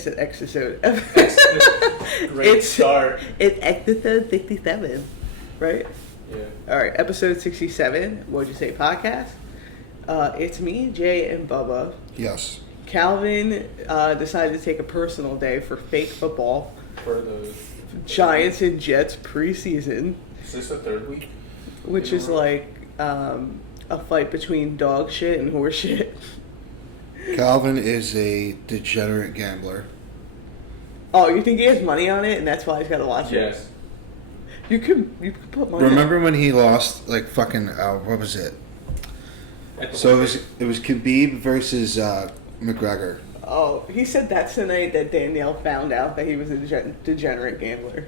said episode. Great start. It's episode 67, right? Yeah. All right, episode 67. What'd you say? Podcast. It's me, Jay, and Bubba. Yes. Calvin decided to take a personal day for fake football. For the Giants and Jets preseason. Is this the third week? Which is like a fight between dog shit and horse shit. Calvin is a degenerate gambler. Oh, you think he has money on it and that's why he's got to watch it? Yes. You could put money Remember when he lost, like, fucking, what was it? So it was Khabib versus McGregor. Oh, he said that's the night that Danielle found out that he was a degenerate gambler.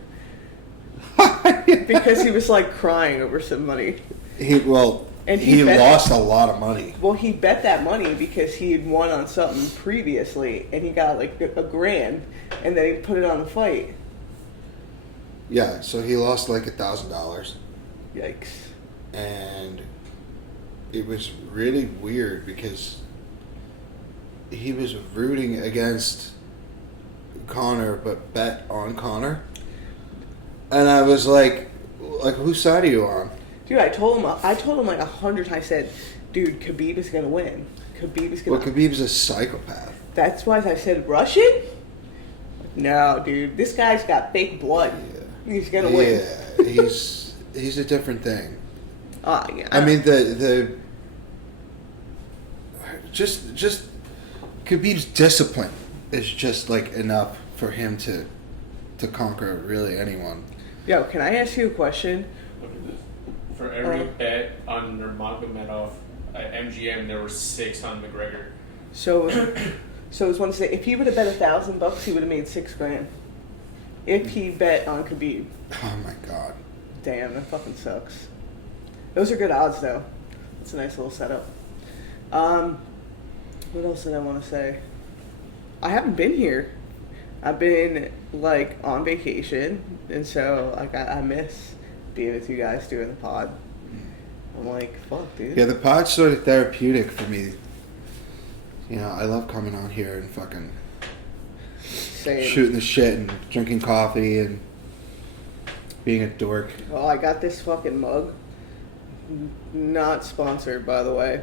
Because he was like crying over some money. He lost a lot of money. Well, he bet that money because he had won on something previously, and he got like $1,000, and then he put it on the fight. Yeah, so he lost like $1,000. Yikes. And it was really weird because he was rooting against Connor, but bet on Connor. And I was like, whose side are you on? Dude, I told him like 100 times. I said, dude, Khabib is gonna win. Khabib's a psychopath. That's why I said Russian. No, dude, this guy's got fake blood. Yeah. He's gonna win. Yeah, he's a different thing. Yeah. I mean the just Khabib's discipline is just like enough for him to conquer really anyone. Yo, can I ask you a question? Look at this. For every bet on Nurmagomedov at MGM, there were 6 on McGregor. So it's one to say, if he would have bet $1,000, he would have made $6,000. If he bet on Khabib. Oh my god. Damn, that fucking sucks. Those are good odds, though. It's a nice little setup. What else did I want to say? I haven't been here. I've been, like, on vacation, and so, like, I miss being with you guys doing the pod. I'm like, fuck, dude. Yeah, the pod's sort of therapeutic for me. You know, I love coming on here and fucking shooting the shit and drinking coffee and being a dork. Well, I got this fucking mug. Not sponsored, by the way.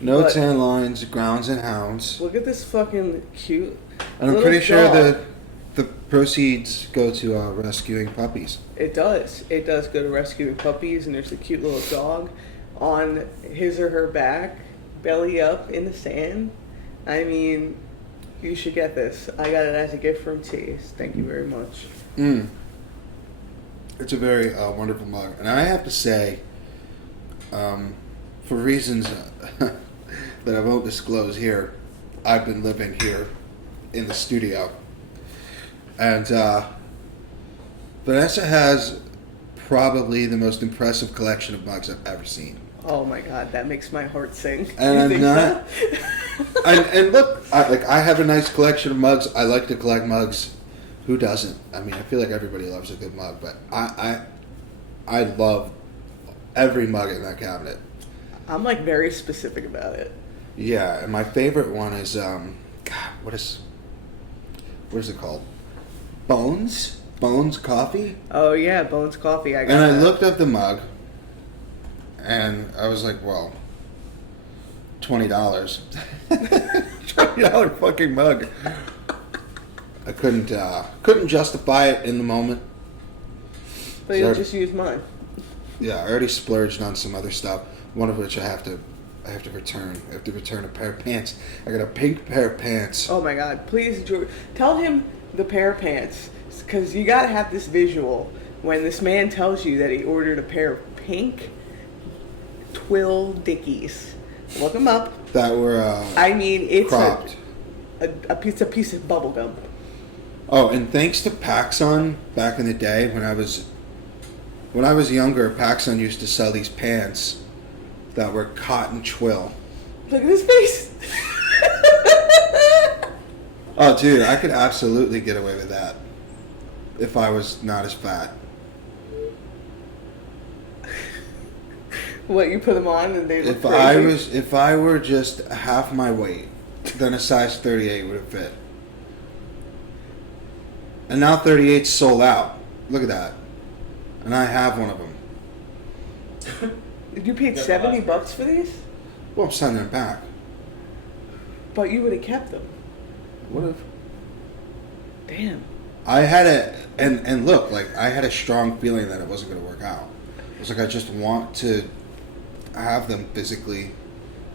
No tan lines, grounds and hounds. Look at this fucking cute. And I'm pretty sure the proceeds go to rescuing puppies. It does. It does go to rescuing puppies, and there's a cute little dog on his or her back, belly up in the sand. I mean, you should get this. I got it as a gift from Chase. Thank you very much. It's a very wonderful mug. And I have to say, for reasons that I won't disclose here, I've been living here in the studio. And Vanessa has probably the most impressive collection of mugs I've ever seen. Oh my god, that makes my heart sing. And I'm not... and look, I have a nice collection of mugs. I like to collect mugs. Who doesn't? I mean, I feel like everybody loves a good mug, but I love every mug in that cabinet. I'm like very specific about it. Yeah, and my favorite one is God, what is it called? Bones Coffee. Oh yeah, Bones Coffee. I looked up the mug, and I was like, well, $20. $20 fucking mug. I couldn't justify it in the moment. But you'll just use mine. Yeah, I already splurged on some other stuff. One of which I have to return. I have to return a pair of pants. I got a pink pair of pants. Oh my god! Please, George, tell him the pair of pants, because you gotta have this visual when this man tells you that he ordered a pair of pink twill dickies. Look them up. That were I mean, it's cropped. a piece of bubble gum. Oh, and thanks to PacSun back in the day when I was younger, PacSun used to sell these pants that were cotton twill. Look at his face. Oh, dude, I could absolutely get away with that if I was not as fat. What, you put them on and they look crazy? If I were just half my weight, then a size 38 would have fit. And now 38's sold out. Look at that. And I have one of them. You paid $70 for these? Well, I'm sending them back. But you would have kept them. Would have. Damn. I had and look, like, I had a strong feeling that it wasn't going to work out. It was like, I just want to have them physically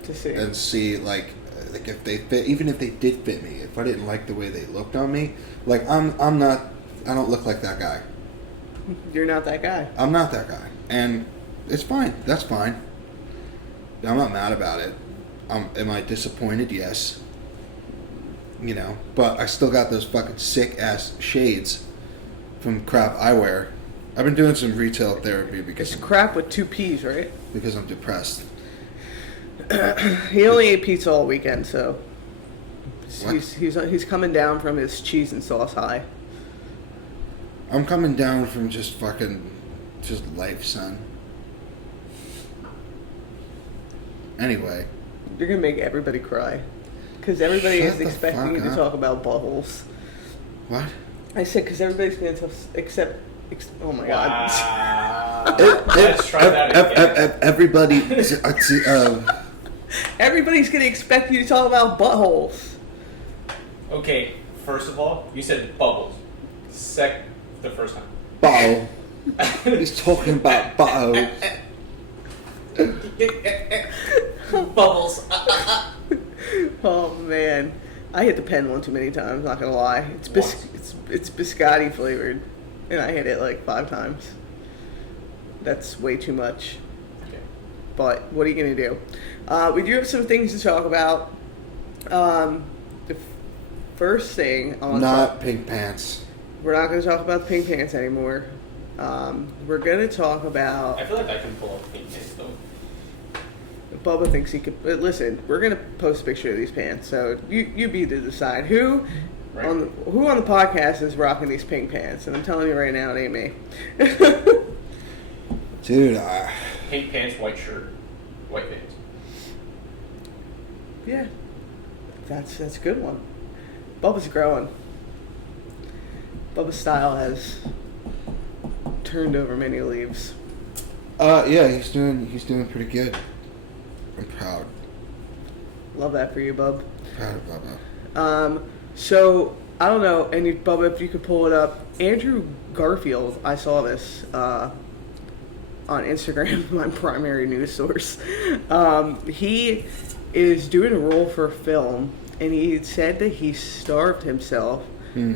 To see. and see, like if they fit, even if they did fit me, if I didn't like the way they looked on me, like, I don't look like that guy. You're not that guy. I'm not that guy. And it's fine. That's fine. I'm not mad about it. Am I disappointed? Yes. You know, but I still got those fucking sick-ass shades from Crap Eyewear. I've been doing some retail therapy because It's crap with 2 P's, right? because I'm depressed. He only ate pizza all weekend, so What? he's coming down from his cheese and sauce high. I'm coming down from just life, son. Anyway. You're gonna make everybody cry, because everybody Shut is the expecting fuck you to up. talk about buttholes. What? I said because everybody's gonna oh my god. Wow. Let's try that again. Everybody. Everybody's gonna expect you to talk about buttholes. Okay, first of all, you said bubbles. The first time. Butthole. He's talking about butthole. Bubbles. Oh man, I hit the pen one too many times. Not gonna lie, it's biscotti flavored, and I hit it like 5 times. That's way too much. Okay. But what are you gonna do? We do have some things to talk about. The first thing I want to Not pink pants. we're not gonna talk about the pink pants anymore. We're gonna talk about. I feel like I can pull off pink pants though. Bubba thinks he could. But listen, we're gonna post a picture of these pants, so you be to decide who Right. on the podcast is rocking these pink pants. And I'm telling you right now, it ain't me. Dude, Pink pants, white shirt, white pants. Yeah, that's a good one. Bubba's growing. Bubba's style has turned over many leaves. yeah, he's doing pretty good. I'm proud. Love that for you, Bub. Proud of Bubba. So I don't know, and Bubba, if you could pull it up, Andrew Garfield. I saw this on Instagram, my primary news source. He is doing a role for a film, and he said that he starved himself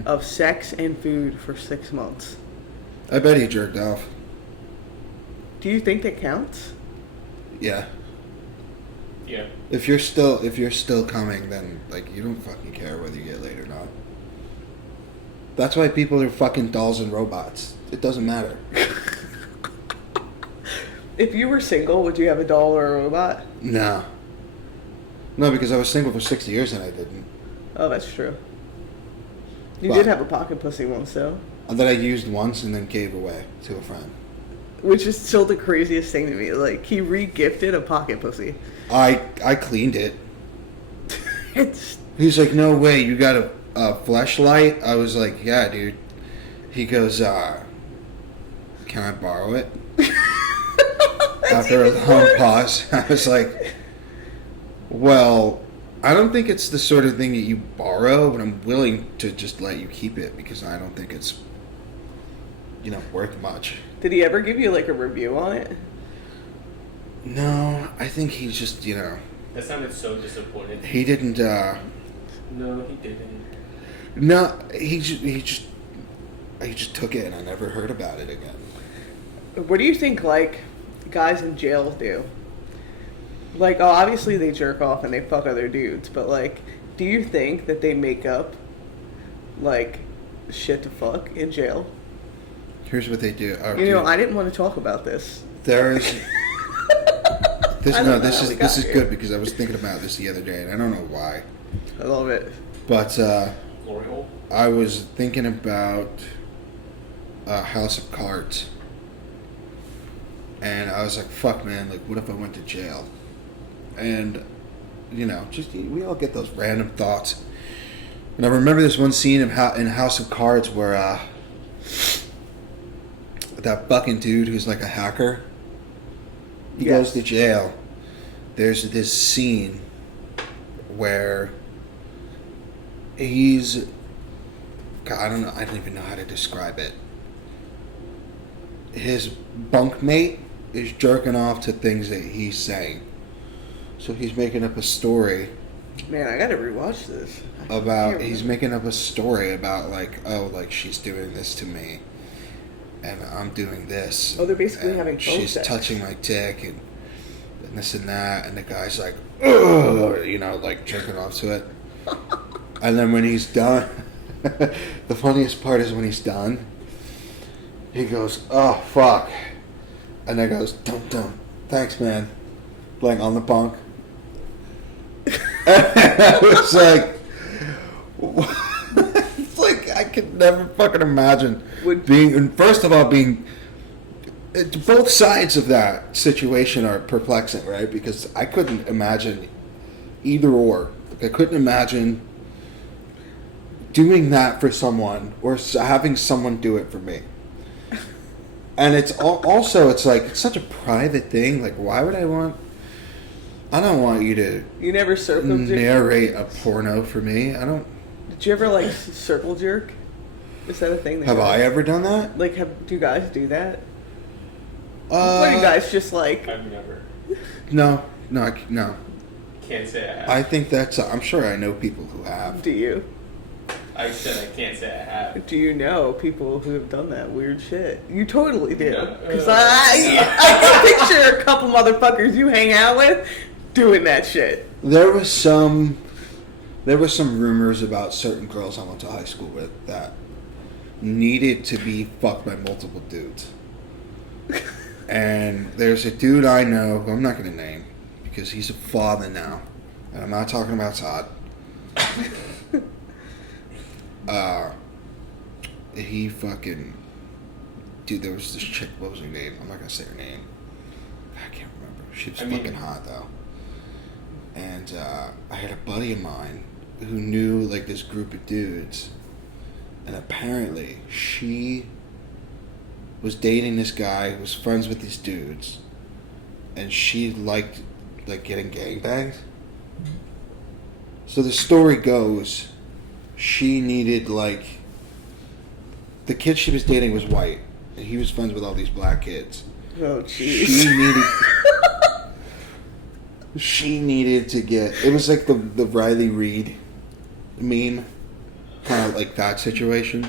of sex and food for 6 months. I bet he jerked off. Do you think that counts? Yeah. Yeah. If you're still coming, then, like, you don't fucking care whether you get laid or not. That's why people are fucking dolls and robots. It doesn't matter. If you were single, would you have a doll or a robot? No. No, because I was single for 6 years and I didn't. Oh, that's true. You Well- did have a pocket pussy once, though. That I used once and then gave away to a friend. Which is still the craziest thing to me. Like, he re-gifted a pocket pussy. I cleaned it. It's... He's like, no way, you got a fleshlight? I was like, yeah, dude. He goes, can I borrow it? After a long pause, I was like, well, I don't think it's the sort of thing that you borrow, but I'm willing to just let you keep it because I don't think it's, worth much. Did he ever give you, like, a review on it? No, I think he just, That sounded so disappointed. he didn't, No, he didn't. no, he just took it and I never heard about it again. What do you think, like, guys in jail do? Like, oh, obviously they jerk off and they fuck other dudes, but, like, do you think that they make up, like, shit to fuck in jail? Here's what they do. Oh, You know, dude, I didn't want to talk about this. there's this. I No, don't know this how is we got this is here. good because I was thinking about this the other day and I don't know why, I love it. but Glory hole. I was thinking about House of Cards, and I was like, "Fuck, man! Like, what if I went to jail?" And just we all get those random thoughts, And I remember this one scene in House of Cards where that fucking dude who's like a hacker, he goes to jail. There's this scene where he's... God, I don't know. I don't even know how to describe it. His bunkmate is jerking off to things that he's saying. So he's making up a story. Man, I gotta rewatch this. He's making up a story about like, oh, like she's doing this to me, and I'm doing this. Oh, they're basically having phone she's sex. touching my dick and this and that, and the guy's like, ugh, you know, like jerking off to it. And then when he's done, the funniest part is when he's done, he goes, oh fuck, and then goes, dum, thanks man, like on the bunk. And I was like, it's like I could never fucking imagine both sides of that situation are perplexing, right? Because I couldn't imagine either or. Like, I couldn't imagine doing that for someone or having someone do it for me. And it's also, it's like, it's such a private thing. Like, why would I want... I don't want you to... You never circle jerk? Narrate a porno for me. I don't... Did you ever, like, circle jerk? Is that a thing? Have I ever done that? Like, do you guys do that? What are you guys just like... I've never. No. Can't say I have. I think that's... I'm sure I know people who have. Do you? I said I can't say I have. Do you know people who have done that weird shit? You totally do. No. Because I can picture a couple motherfuckers you hang out with doing that shit. There was some rumors about certain girls I went to high school with that needed to be fucked by multiple dudes. And there's a dude I know who I'm not going to name because he's a father now. And I'm not talking about Todd. He fucking... Dude, there was this chick, what was her name? I'm not going to say her name. I can't remember. She was fucking hot, though. And I had a buddy of mine who knew, like, this group of dudes. And apparently, she was dating this guy who was friends with these dudes. And she liked, like, getting gangbangs. So the story goes, she needed, like... The kid she was dating was white. And he was friends with all these black kids. Oh, jeez. She needed to get... It was like the Riley Reid meme. Kind of like that situation.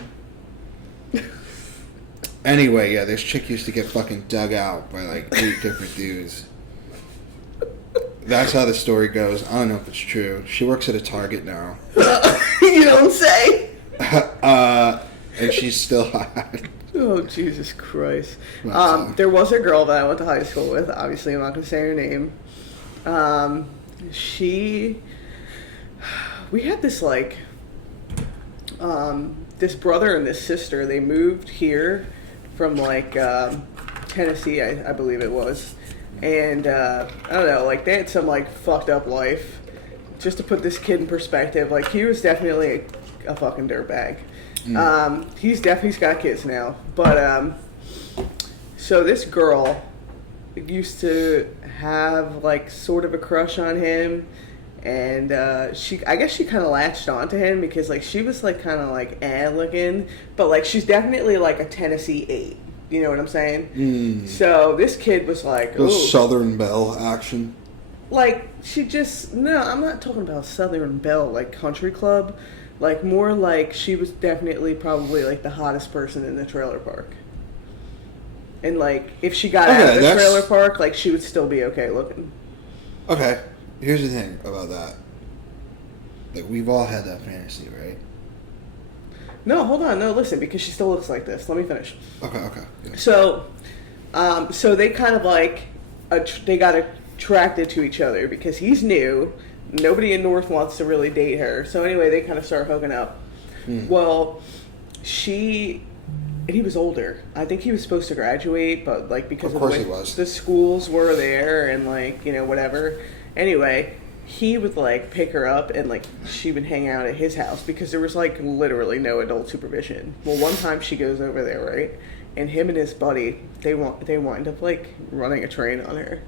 Anyway, yeah, this chick used to get fucking dug out by like 8 different dudes. That's how the story goes. I don't know if it's true. She works at a Target now. You don't say? And she's still hot. Oh, Jesus Christ. There was a girl that I went to high school with. Obviously, I'm not going to say her name. We had this, like, this brother and this sister. They moved here from, like, Tennessee, I believe it was. And, I don't know, like, they had some, like, fucked up life. Just to put this kid in perspective, like, he was definitely a fucking dirtbag. He's got kids now, but so this girl used to have like sort of a crush on him, and I guess she kind of latched onto him because like she was like kind of like looking, but like she's definitely like a Tennessee 8. You know what I'm saying? So this kid was like, ooh. Southern Belle action. Like I'm not talking about Southern Belle like country club. Like, more like she was definitely probably, like, the hottest person in the trailer park. And, like, if she got out of the trailer park, like, she would still be okay looking. Okay. Here's the thing about that. Like, we've all had that fantasy, right? No, hold on. No, listen, because she still looks like this. Let me finish. Okay. Yeah. So they kind of, like, they got attracted to each other because he's new. Nobody in North wants to really date her. So anyway, they kind of start hooking up. Well, and he was older. I think he was supposed to graduate, but like because of the way the schools were there and like, you know, whatever. Anyway, he would like pick her up and like she would hang out at his house because there was like literally no adult supervision. Well, one time she goes over there, right? And him and his buddy, they wind up like running a train on her.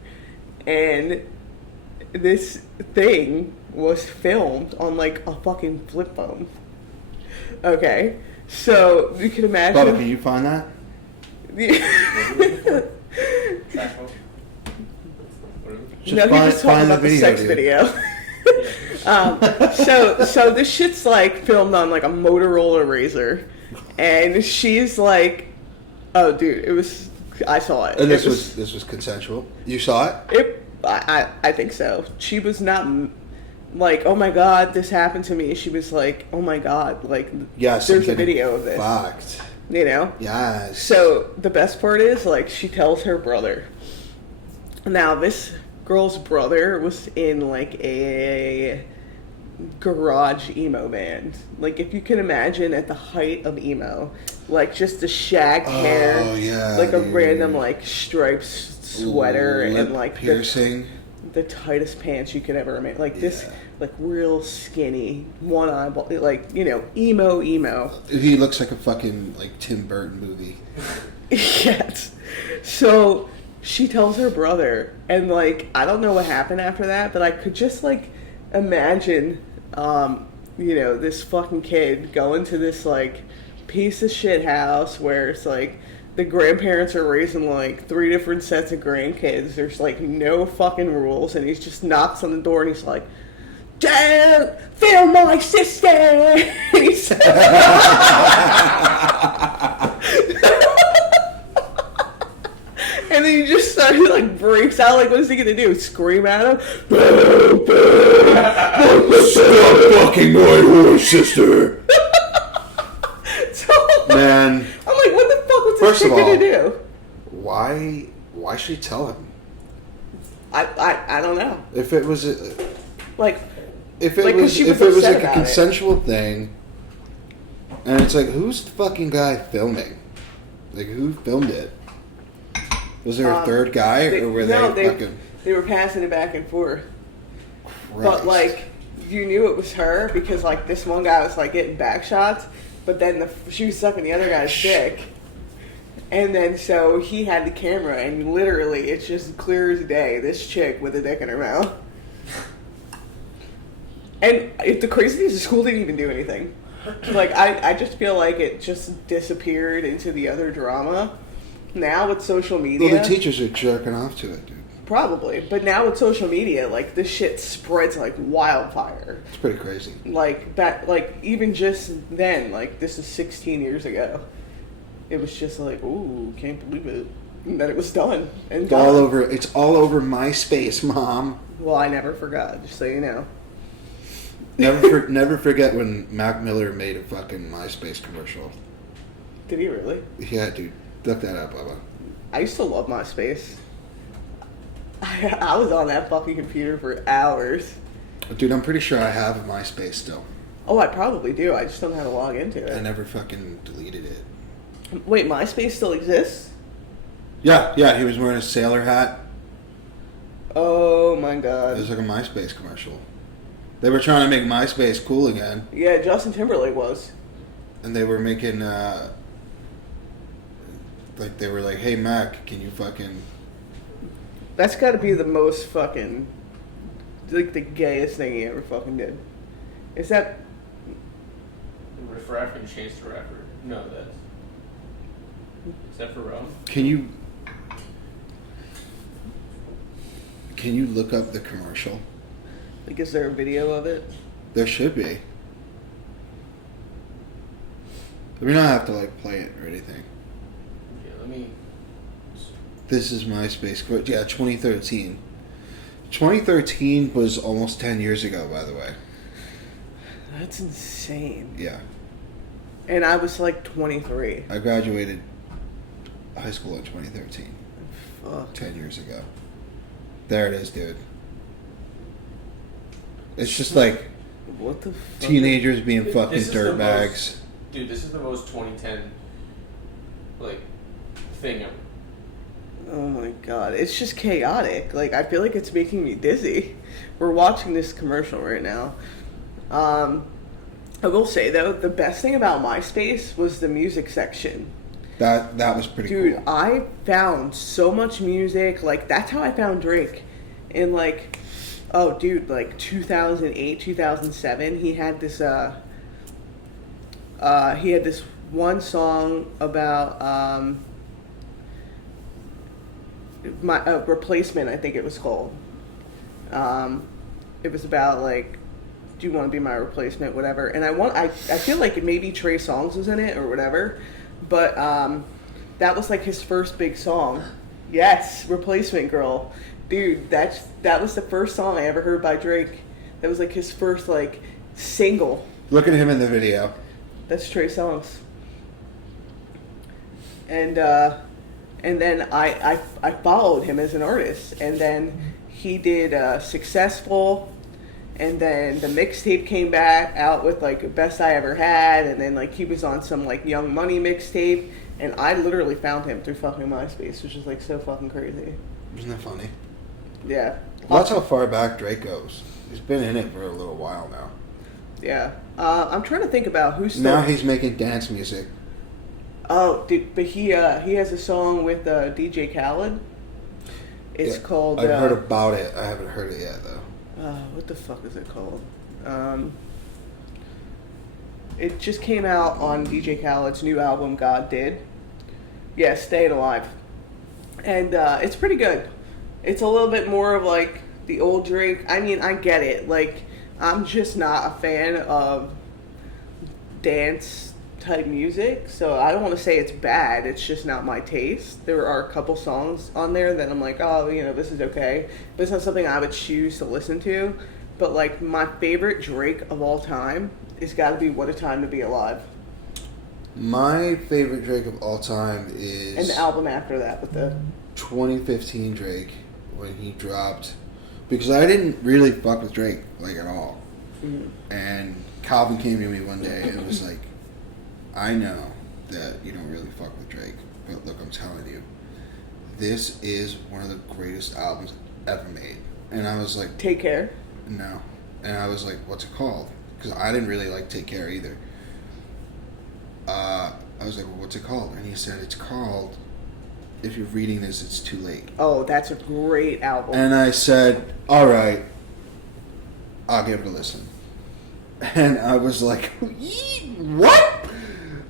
And this thing was filmed on like a fucking flip phone. Okay. So you can imagine. Bubba, can you find that? No, he was talking about the sex video. So this shit's like filmed on like a Motorola Razr, and she's like, "Oh, dude, it was." I saw it. And this was consensual. You saw it? I think so. She was not like, "Oh my god, this happened to me." She was like, "Oh my god, like, yes, there's a video of this." Fucked. You know? Yes. So the best part is like she tells her brother. Now this girl's brother was in like a garage emo band. Like if you can imagine at the height of emo, like just the shag hair, like a random like striped sweater and like piercing, the tightest pants you could ever imagine. Like this, like real skinny, one eyeball, like emo. He looks like a fucking like Tim Burton movie. Yes. So she tells her brother, and like I don't know what happened after that, but I could just like imagine, this fucking kid going to this like piece of shit house where it's like the grandparents are raising like 3 different sets of grandkids. There's like no fucking rules, and he just knocks on the door and he's like, "Don't film my sister." And then he just started like breaks out. Like, what is he gonna do? Scream at him? Stop fucking my whore sister. So, man, I'm like, what the fuck was this kid gonna do? Why should he tell him? I don't know. If it was like a consensual thing, and it's like, who's the fucking guy filming? Like, who filmed it? Was there a third guy, or were they were passing it back and forth. Christ. But like, you knew it was her because like this one guy was like getting back shots, but then she was sucking the other guy's dick, and then so he had the camera, and literally it's just clear as day. This chick with a dick in her mouth. And the crazy thing is, the school didn't even do anything. Like I just feel like it just disappeared into the other drama. Now with social media, well, the teachers are jerking off to it, dude. Probably, but now with social media, like this shit spreads like wildfire. It's pretty crazy. Like that, like even just then, like this is 16 years ago. It was just like, ooh, can't believe it. And then it was done and It's gone. It's all over MySpace, Mom. Well, I never forgot. Just so you know. Never forget when Mac Miller made a fucking MySpace commercial. Did he really? Yeah, dude. Look that up, Bubba. I used to love MySpace. I was on that fucking computer for hours. Dude, I'm pretty sure I have a MySpace still. Oh, I probably do. I just don't know how to log into it. I never fucking deleted it. Wait, MySpace still exists? Yeah, he was wearing a sailor hat. Oh my god. It was like a MySpace commercial. They were trying to make MySpace cool again. Yeah, Justin Timberlake was. And they were making, they were like, "Hey, Mac, can you fucking..." That's gotta be the most fucking, like, the gayest thing he ever fucking did. Is that... Riff Raff and Chase the Rapper. No, that's... Is that for Rome? Can you look up the commercial? Like, is there a video of it? There should be. We don't have to, like, play it or anything. Yeah, let me... This is MySpace. Yeah, 2013. 2013 was almost 10 years ago, by the way. That's insane. Yeah. And I was like 23. I graduated high school in 2013. Fuck. 10 years ago. There it is, dude. It's just like what the fuck? Teenagers being fucking dirtbags. Dude, this is the most 2010 like thing ever. Oh my god, it's just chaotic. Like, I feel like it's making me dizzy. We're watching this commercial right now. I will say though, the best thing about MySpace was the music section. That was pretty Dude, cool. I found so much music. Like, that's how I found Drake. In like, oh dude, like 2008, 2007, he had this one song about my replacement, I think it was called. It was about like, do you want to be my replacement, whatever. And I feel like maybe Trey Songz was in it or whatever, but that was like his first big song. Yes, Replacement Girl, dude. That was the first song I ever heard by Drake. That was like his first like single. Look at him in the video. That's Trey Songz. And then I followed him as an artist, and then he did Successful, and then the mixtape came back out with like Best I Ever Had, and then like he was on some like Young Money mixtape, and I literally found him through fucking MySpace, which is like so fucking crazy. Isn't that funny? Yeah. Well, that's how far back Drake goes. He's been in it for a little while now. Yeah. I'm trying to think about who's still... Now he's making dance music. Oh, dude, but he has a song with DJ Khaled. It's called... I've heard about it. I haven't heard it yet, though. What the fuck is it called? It just came out on DJ Khaled's new album, God Did. Yeah, Staying Alive. And it's pretty good. It's a little bit more of like the old Drake. I mean, I get it. Like, I'm just not a fan of dance type music, so I don't want to say it's bad. It's just not my taste. There are a couple songs on there that I'm like, oh, you know, this is okay, but it's not something I would choose to listen to. But like, my favorite Drake of all time is got to be What a Time to Be Alive. My favorite Drake of all time is... And the album after that with the... 2015 Drake, when he dropped... Because I didn't really fuck with Drake, like, at all. Mm-hmm. And Calvin came to me one day and was like, I know that you don't really fuck with Drake, but look, I'm telling you, this is one of the greatest albums ever made. And I was like... Take Care? No. And I was like, what's it called? Because I didn't really like Take Care either. I was like, well, what's it called? And he said, it's called, if you're reading this, it's too late. Oh, that's a great album. And I said, all right, I'll give it a listen. And I was like, what?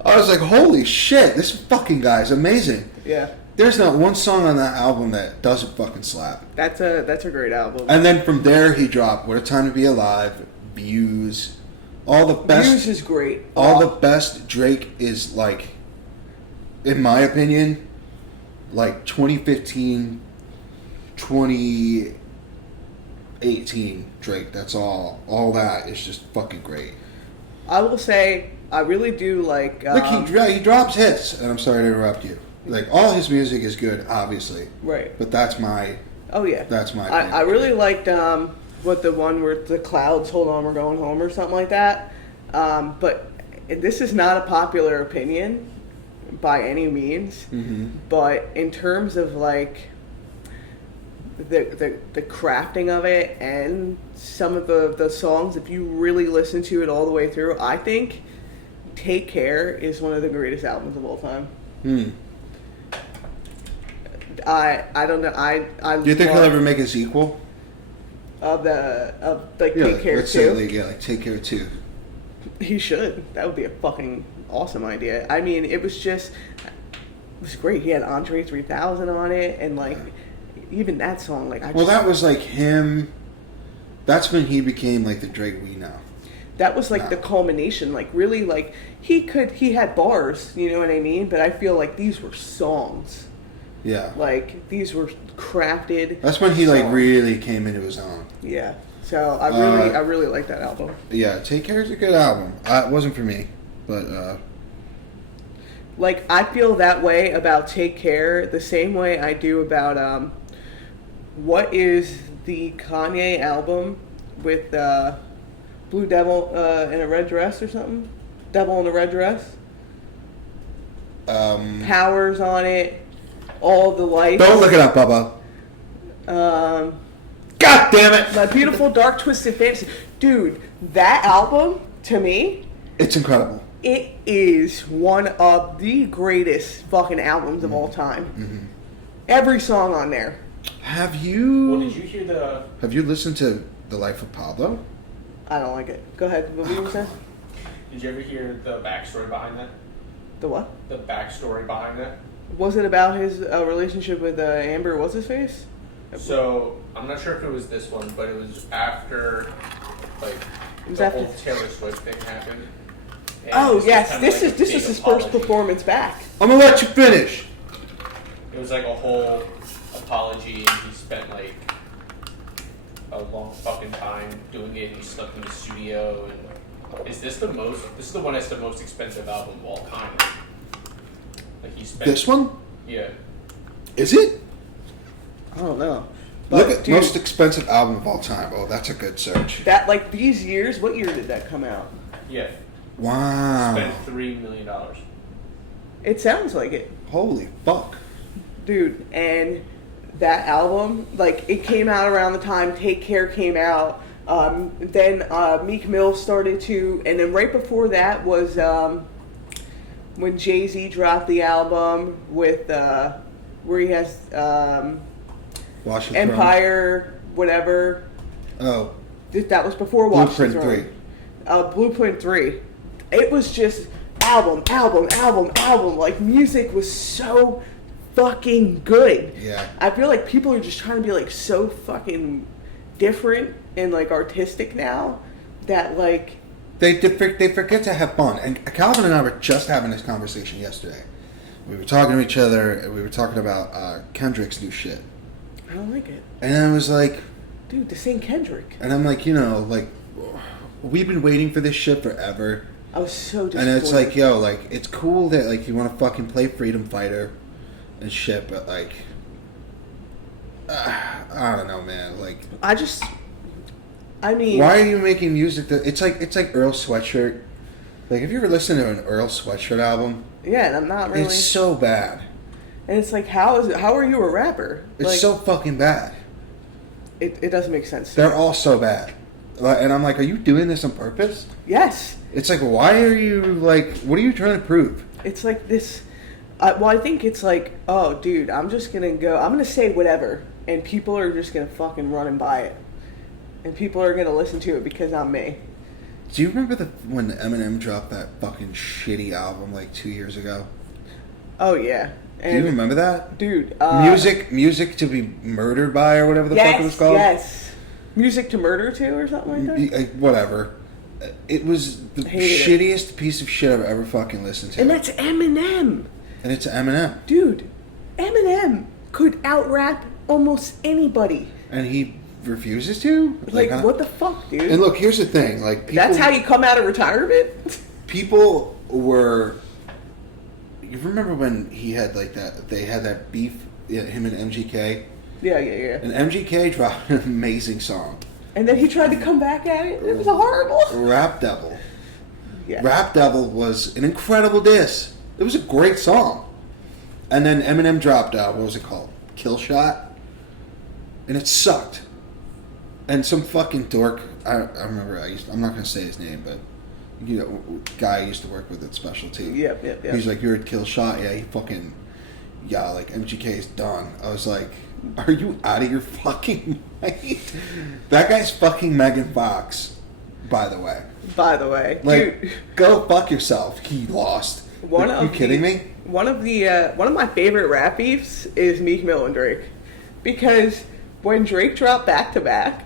I was like, holy shit, this fucking guy is amazing. Yeah. There's not one song on that album that doesn't fucking slap. That's a great album. And then from there, he dropped What a Time to Be Alive, Views, all the best. Views is great. All the best Drake is like, in my opinion, like 2015, 2018 Drake. That's all. All that is just fucking great. I will say, I really do like... Look, he drops hits, and I'm sorry to interrupt you. Like, all his music is good, obviously. Right. But that's my... Oh, yeah. That's my... I really liked what the one where the clouds, hold on, we're going home, or something like that. But this is not a popular opinion by any means. Mm-hmm. But in terms of, like, the crafting of it and some of the songs, if you really listen to it all the way through, I think Take Care is one of the greatest albums of all time. Hmm. I don't know. I Do you think he'll ever make a sequel? Take Care let's say 2? like Take Care 2. He should. That would be a fucking awesome idea. I mean, it was great. He had Andre 3000 on it, and like even that song, like that was like him. That's when he became like the Drake we know. That was like the culmination. Like really, like he had bars. You know what I mean? But I feel like these were songs. Yeah. Like these were crafted. That's when he songs. like really came into his own. Yeah. So I really like that album. Yeah, Take Care is a good album. It wasn't for me, but like I feel that way about Take Care the same way I do about what is the Kanye album with Blue Devil in a red dress or something? Devil in a red dress. Powers on it. All the Lights. Don't look it up, Bubba. God damn it! My Beautiful Dark Twisted Fantasy. Dude, that album, to me, It's incredible. it is one of the greatest fucking albums of all time. Mm-hmm. Every song on there. Have Well, you did you hear the? have you listened to The Life of Pablo? I don't like it. Go ahead. What were you saying? Did you ever hear the backstory behind that? The what? The backstory behind that. Was it about his relationship with Amber? What's his face? So I'm not sure if it was this one, but it was after, like, It was the after- whole Taylor Swift thing happened. And Oh was yes, kinda this like is a this big is his first apology. performance back. I'm gonna let you finish. It was like a whole apology, and he spent like a long fucking time doing it. He slept in the studio, and is this the most? This is the one that's the most expensive album of all time. Like he spent This one? Yeah. Is it? I don't know. Look But, at dude, most expensive album of all time. Oh, that's a good search. that like these years. What year did that come out? Yeah. Wow. Spent $3 million. It sounds like it. Holy fuck. Dude, and that album, like, it came out around the time Take Care came out. Then Meek Mill started to, and then right before that was when Jay-Z dropped the album with where he has Washington. Empire, whatever. Oh, That was before Washington. Blueprint 3. Blueprint 3. It was just album. Like, music was so fucking good. Yeah. I feel like people are just trying to be like so fucking different and like artistic now that like They forget to have fun. And Calvin and I were just having this conversation yesterday. We were talking to each other, and we were talking about Kendrick's new shit. I don't like it. And I was like, Dude, this ain't Kendrick. and I'm like, you know, like, we've been waiting for this shit forever. I was so disappointed. And it's like, yo, like, it's cool that, like, you want to fucking play Freedom Fighter and shit, but, like, I don't know, man. Like, I mean, why are you making music that, it's like Earl Sweatshirt. Like, have you ever listened to an Earl Sweatshirt album? yeah, and I'm not really. It's so bad. And it's like, how are you a rapper? It's like, so fucking bad. It doesn't make sense. They're all so bad. And I'm like, are you doing this on purpose? Yes. It's like, why are you, like, what are you trying to prove? It's like this. Well, I think it's like, oh, dude, I'm gonna say whatever, and people are just gonna fucking run and buy it, and people are gonna listen to it because I'm me. Do you remember when Eminem dropped that fucking shitty album like 2 years ago? Oh yeah. Do you remember that? Dude, Music to be murdered by, or whatever the fuck it was called. Yes. Music to Murder to, or something like that. Whatever. It was the Hated shittiest piece of shit I've ever fucking listened to. And that's Eminem. And it's Eminem. Dude, Eminem could out-rap almost anybody. And he refuses to? Like, what the fuck, dude? And look, here's the thing. Like, people, That's how you come out of retirement? people were... You remember when he had like that? They had that beef, him and MGK. Yeah. And MGK dropped an amazing song, And then he tried to come back at it. It was horrible. Rap Devil. Yeah. Rap Devil was an incredible diss. It was a great song. And then Eminem dropped out. What was it called? Kill Shot. And it sucked. And some fucking dork. I remember. I'm not gonna say his name, but you know, guy I used to work with at Specialty. Yep. He's like, you're a Kill Shot. Yeah, he fucking. Yeah, like MGK is done. I was like, are you out of your fucking mind? That guy's fucking Megan Fox, by the way. Dude, Go fuck yourself. He lost. Are you kidding me? One of my favorite rap beefs is Meek Mill and Drake, because when Drake dropped back to back,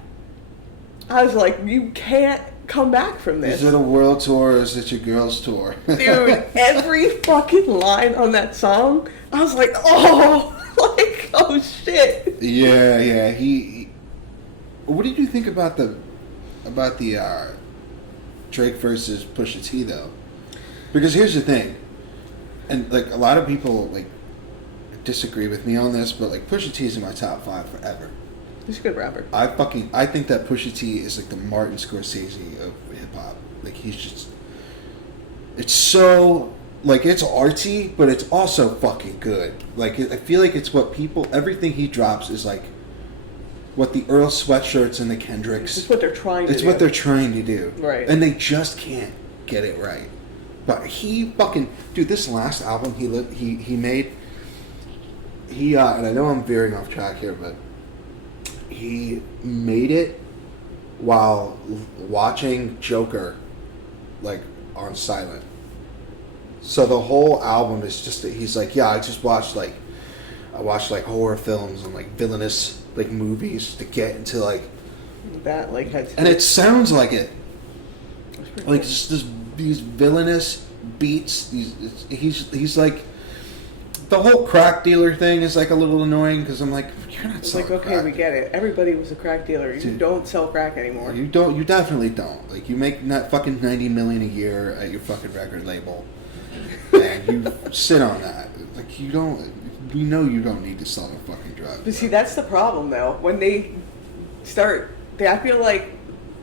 I was like, you can't come back from this. Is it a world tour or is it your girls tour? Dude, every fucking line on that song, I was like, oh, like, oh shit. Yeah. He. What did you think about the Drake versus Pusha T though? Because here's the thing, and like a lot of people like disagree with me on this, but like Pusha T is in my top 5 forever. He's a good rapper. I think that Pusha T is like the Martin Scorsese of hip hop. Like he's just, it's so like, it's artsy, but it's also fucking good. Like, I feel like it's what people, everything he drops is like what the Earl Sweatshirts and the Kendricks. It's what they're trying to do. It's what they're trying to do. Right. And they just can't get it right. But he fucking, dude, this last album he made, and I know I'm veering off track here, but he made it while watching Joker, like, on silent. So the whole album is just, he's like, yeah, I watched horror films and, like, villainous, like, movies to get into, like, that, like, and it sounds like it. Like, cool. just these villainous beats. He's like, the whole crack dealer thing is like a little annoying because I'm like, you're not It's selling like, okay, crack. we get it. Everybody was a crack dealer. You don't sell crack anymore. You don't. You definitely don't. Like, you make not fucking $90 million a year at your fucking record label, and you sit on that. Like, you don't. You know you don't need to sell the fucking drugs. But see, that's the problem, though. When they start, I feel like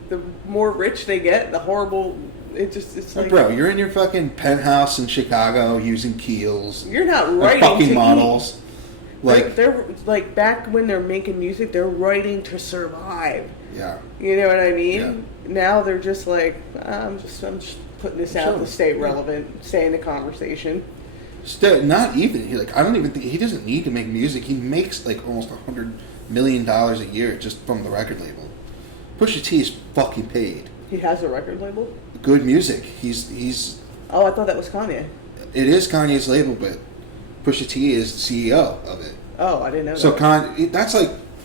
the more rich they get, the horrible. It's like, bro, you're in your fucking penthouse in Chicago using Keels. You're not and writing fucking to models. Eat. Like, they're like, back when they're making music, they're writing to survive. yeah. You know what I mean? Yeah. Now they're just like, I'm just putting this out to stay relevant, stay in the conversation. Still, not even. I don't even think he doesn't need to make music. He makes like almost $100 million a year just from the record label. Pusha T is fucking paid. He has a record label? Good music. He's. Oh, I thought that was Kanye. It is Kanye's label, but Pusha T is the CEO of it. Oh, I didn't know So that.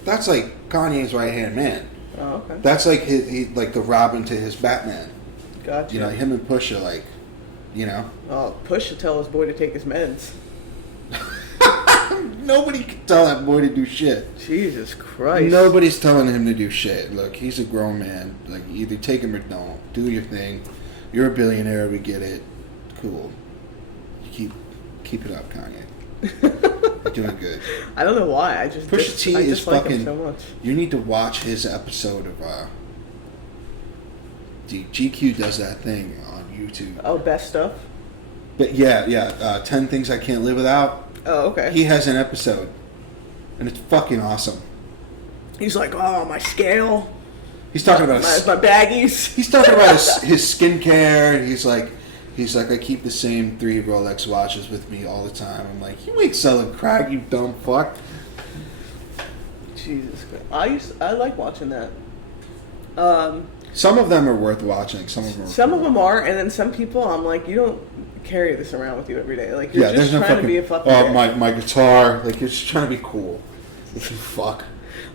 that's like Kanye's right hand man. Oh, okay. That's like he like the Robin to his Batman. Gotcha. You know, him and Pusha, like, you know. Oh, Push should tell his boy to take his meds. Nobody can tell that boy to do shit. Jesus Christ. Nobody's telling him to do shit. Look, he's a grown man. Like, either take him or don't. Do your thing. You're a billionaire. We get it. Cool. Keep it up, Kanye. You're doing good. I don't know why. I just Pusha T I is just like fucking. him so much. You need to watch his episode of. GQ does that thing on YouTube. Oh, best stuff. But yeah. 10 Things I Can't Live Without. Oh, okay. He has an episode, and it's fucking awesome. He's like, oh, my scale. He's talking about my baggies. He's talking about his skincare. And he's like, I keep the same 3 Rolex watches with me all the time. I'm like, you ain't selling crack, you dumb fuck. Jesus Christ. I like watching that. Some of them are worth watching. Some of them are, and then some people, I'm like, you don't carry this around with you every day. Like, you're just there's trying no to be a fucking my guitar. Like, you're just trying to be cool. Fuck.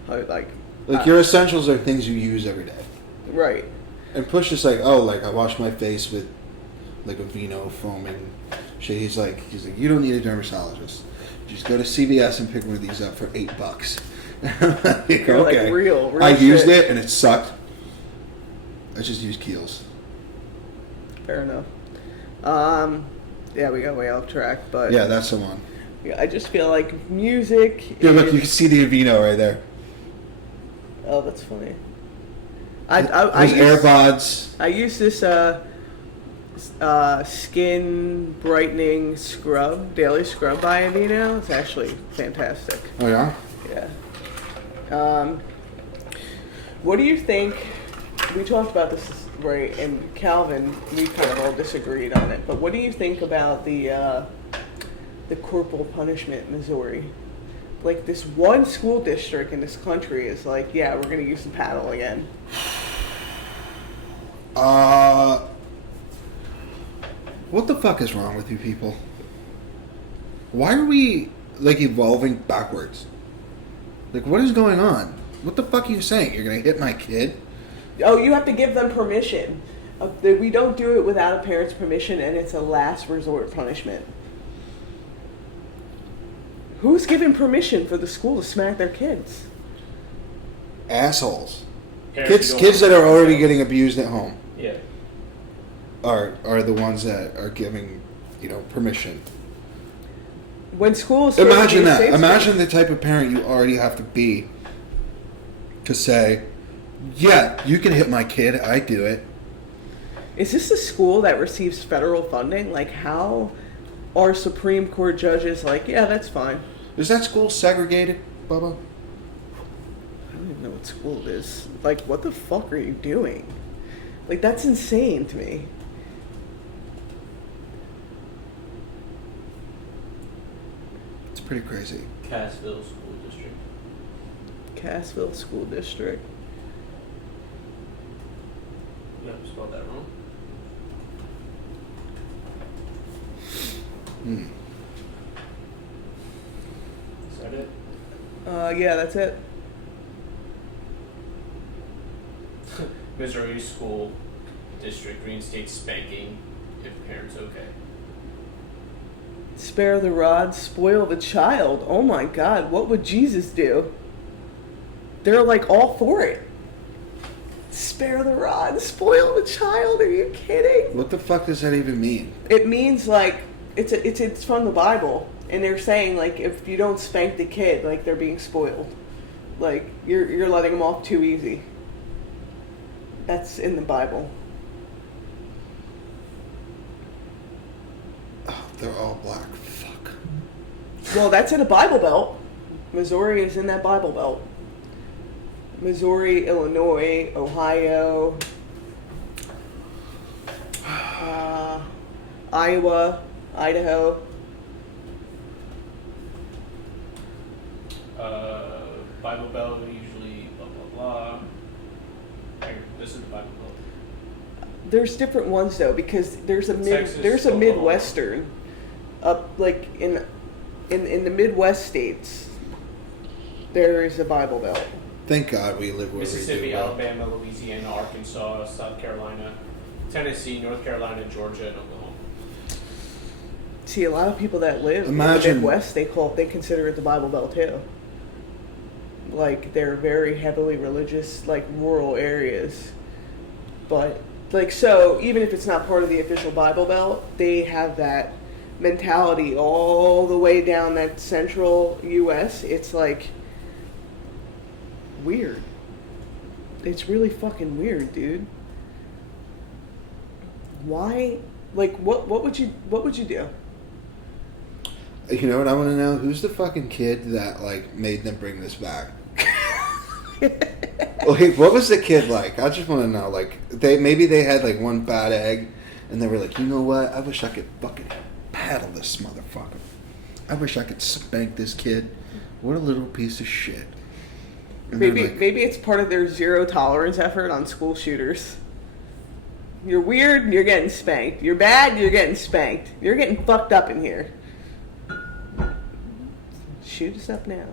Like your essentials are things you use every day. Right. And Push is like, oh, like, I wash my face with like a Vino foaming shit. He's like, you don't need a dermatologist. Just go to CVS and pick one of these up for $8. Like, You're okay. like real I used shit. it and it sucked. I just used Keels. Fair enough. Yeah, we got way off track, but Yeah, that's the one. I just feel like music. Yeah, look, you can see the Vino right there. Oh, that's funny. His AirPods. I use this skin brightening scrub, daily scrub by Aveeno. It's actually fantastic. Oh yeah. Yeah. What do you think? We talked about this, right? And Calvin, we kind of all disagreed on it. But what do you think about the corporal punishment in Missouri? Like, this one school district in this country is like, yeah, we're gonna use the paddle again. What the fuck is wrong with you people? Why are we, like, evolving backwards? Like, what is going on? What the fuck are you saying? You're gonna hit my kid? Oh, you have to give them permission. We don't do it without a parent's permission, and it's a last resort punishment. Who's giving permission for the school to smack their kids? Assholes. Parents Kids that are already getting abused at home. Yeah. Are the ones that are giving, permission. When school is Imagine that. safe Imagine the type of parent you already have to be to say, yeah, you can hit my kid. I do it. Is this a school that receives federal funding? Like, how our Supreme Court judges like, yeah, that's fine. Is that school segregated, Bubba? I don't even know what school it is. Like, what the fuck are you doing? Like, that's insane to me. It's pretty crazy. Cassville School District. Cassville School District. Yeah, I spelled that wrong. Is that it? Yeah, that's it. Missouri School District reinstates spanking if parents okay. Spare the rod, spoil the child. Oh my God, what would Jesus do? They're like all for it. Spare the rod, spoil the child. Are you kidding? What the fuck does that even mean? It means like it's from the Bible, and they're saying like if you don't spank the kid, like they're being spoiled, like you're letting them off too easy. That's in the Bible. Oh, they're all black. Fuck. Well, that's in a Bible Belt. Missouri is in that Bible Belt. Missouri, Illinois, Ohio, Iowa, Idaho. Bible Belt usually blah blah blah. This is the Bible Belt. There's different ones though, because there's a Texas, Midwestern, up like in the Midwest states. There is a Bible Belt. Thank God we live where Mississippi, we do. Alabama, Louisiana, Arkansas, South Carolina, Tennessee, North Carolina, Georgia, and Oklahoma. See, a lot of people that live in the Imagine- Midwest, they consider it the Bible Belt too. Like they're very heavily religious, like rural areas. But like so, even if it's not part of the official Bible Belt, they have that mentality all the way down that central U.S. It's like weird. It's really fucking weird, dude. Why? Like, what would you do? You know what I want to know? Who's the fucking kid that like made them bring this back? Like, what was the kid like? I just want to know. Like, maybe they had like one bad egg, and they were like, you know what? I wish I could fucking paddle this motherfucker. I wish I could spank this kid. What a little piece of shit. And they're like, Maybe it's part of their zero tolerance effort on school shooters. You're weird, you're getting spanked. You're bad, you're getting spanked. You're getting fucked up in here. Shoot us up now.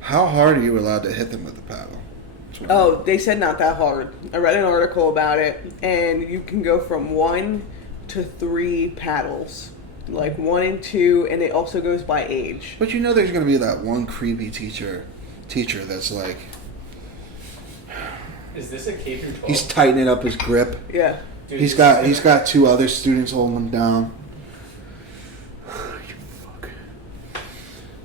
how hard are you allowed to hit them with the paddle? That's what Oh, they said not that hard. I read an article about it, and you can go from 1 to 3 paddles. Like 1 and 2, and it also goes by age. But you know there's going to be that one creepy teacher that's like, Is this a K through 12? he's tightening up his grip. Yeah. Dude, He's got 2 other students holding him down. You fuck.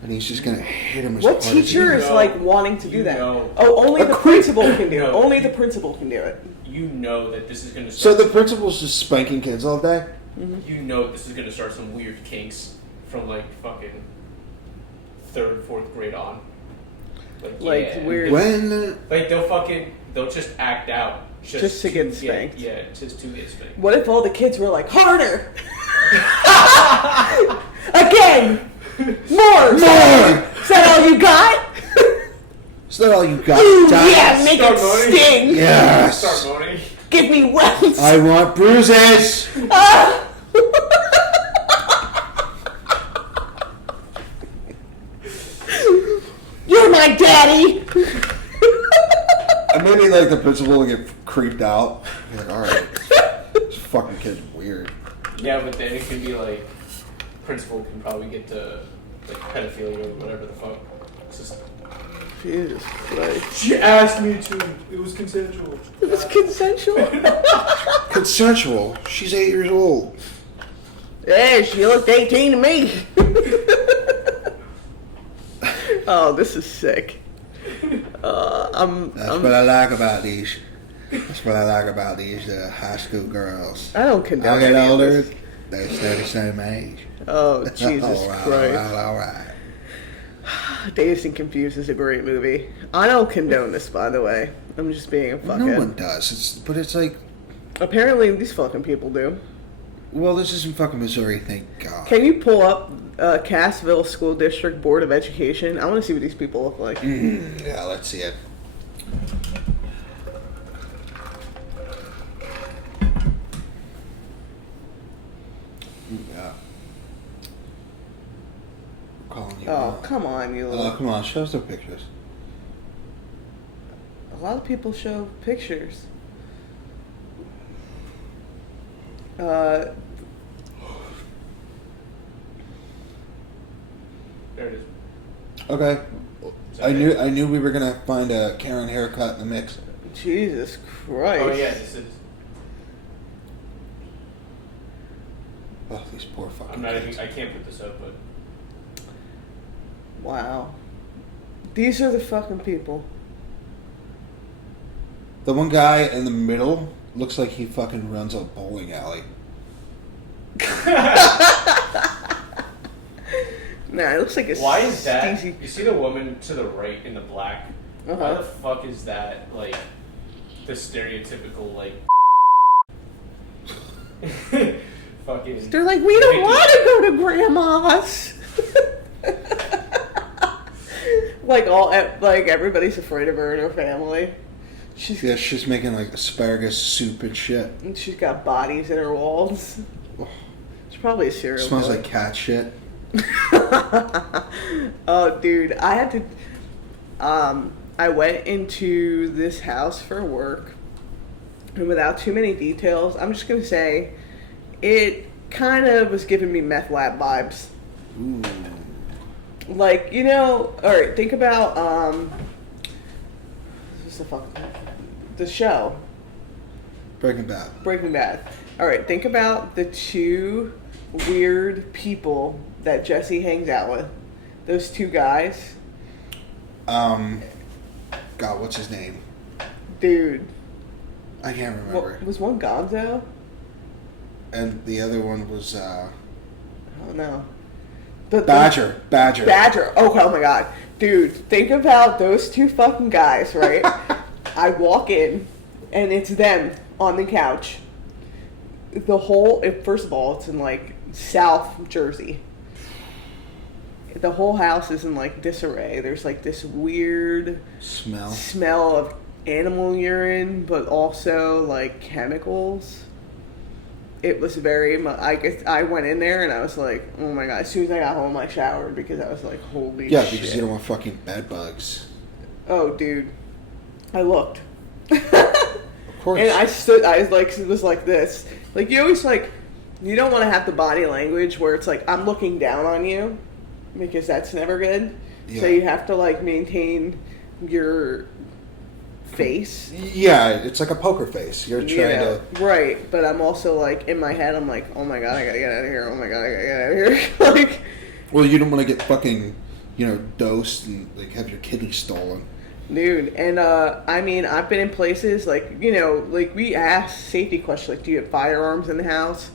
And he's just gonna hit him as What hard as he teacher can. is like wanting to do that? know. Oh, only A the creep. principal can do it. No. Only the principal can do it. You know that this is going to So start. the principal's just spanking kids all day? You know this is going to start some weird kinks from like fucking 3rd, 4th grade on. Like, yeah. weird- When Like they'll just act out Just to get spanked. Yeah, just to get spanked. What if all the kids were like, harder? Again! More! Is that all you got? is that all you got? Ooh, Dice? yeah, make Start it moaning. sting! Yes. Start moaning. Give me welts! I want bruises. Ah! You're my daddy! And maybe like the principal will get creeped out. Be like, all right, this fucking kid's weird. Yeah, but then it can be like principal can probably get to like pedophilia or whatever the fuck. It's just, Jesus Christ. she asked me to. It was consensual. It was consensual. Consensual. She's 8 years old. Hey, she looked 18 to me. Oh, this is sick. That's what I like about these. That's what I like about these high school girls. I don't condone I'll get any of older. this. They're still the same age. Oh, Jesus all right, Christ. all right. Dazed and Confused is a great movie. I don't condone this, by the way. I'm just being a fuckhead. No one does. But it's like, Apparently, these fucking people do. well, this isn't fucking Missouri, thank God. Can you pull up Cassville School District Board of Education? I want to see what these people look like. Yeah, let's see it. Yeah. We're calling you Oh, out. come on, you Oh, little... come on, show us the pictures. A lot of people show pictures. There it is. Okay. Is that it? I knew we were gonna find a Karen haircut in the mix. Jesus Christ. Oh yeah, this is. Oh, these poor fucking I'm not kids. even. I can't put this up, but Wow. These are the fucking people. The one guy in the middle looks like he fucking runs a bowling alley. Nah, it looks like a why is that? steezy... You see the woman to the right in the black? Why Uh-huh. the fuck is that like the stereotypical like fucking? They're like, we don't want to go to grandma's. like everybody's afraid of her and her family. Yeah, she's making like asparagus soup and shit. And she's got bodies in her walls. She's probably a serial Smells killer. like cat shit. Oh, dude, I had to. I went into this house for work, and without too many details, I'm just gonna say, it kind of was giving me meth lab vibes. Ooh. Like, you know, all right, think about what's the fuck, the show Breaking Bad. Breaking Bad. All right, think about the two weird people that Jesse hangs out with. Those two guys. God, what's his name? Dude. I can't remember. What, was one Gonzo? And the other one was I don't know. Badger. Badger. Oh my god. Dude, think about those two fucking guys, right? I walk in, and it's them on the couch. First of all, it's in like South Jersey. The whole house is in like disarray. There's like this weird smell of animal urine, but also like chemicals. It was very much, I guess I went in there and I was like, oh my god. As soon as I got home, I showered because I was like, holy shit. Yeah, because you don't want fucking bed bugs. Oh, dude. I looked. Of course. And I was like this. Like, you always like, you don't want to have the body language where it's like, I'm looking down on you, because that's never good. Yeah. So you have to like maintain your face. Yeah, it's like a poker face. You're trying to... Right, but I'm also like, in my head, I'm like, oh my god, I gotta get out of here. Oh my god, I gotta get out of here. Like... Well, you don't want to get fucking, dosed and like have your kidneys stolen. Dude, and I mean, I've been in places like, like we ask safety questions, like, do you have firearms in the house?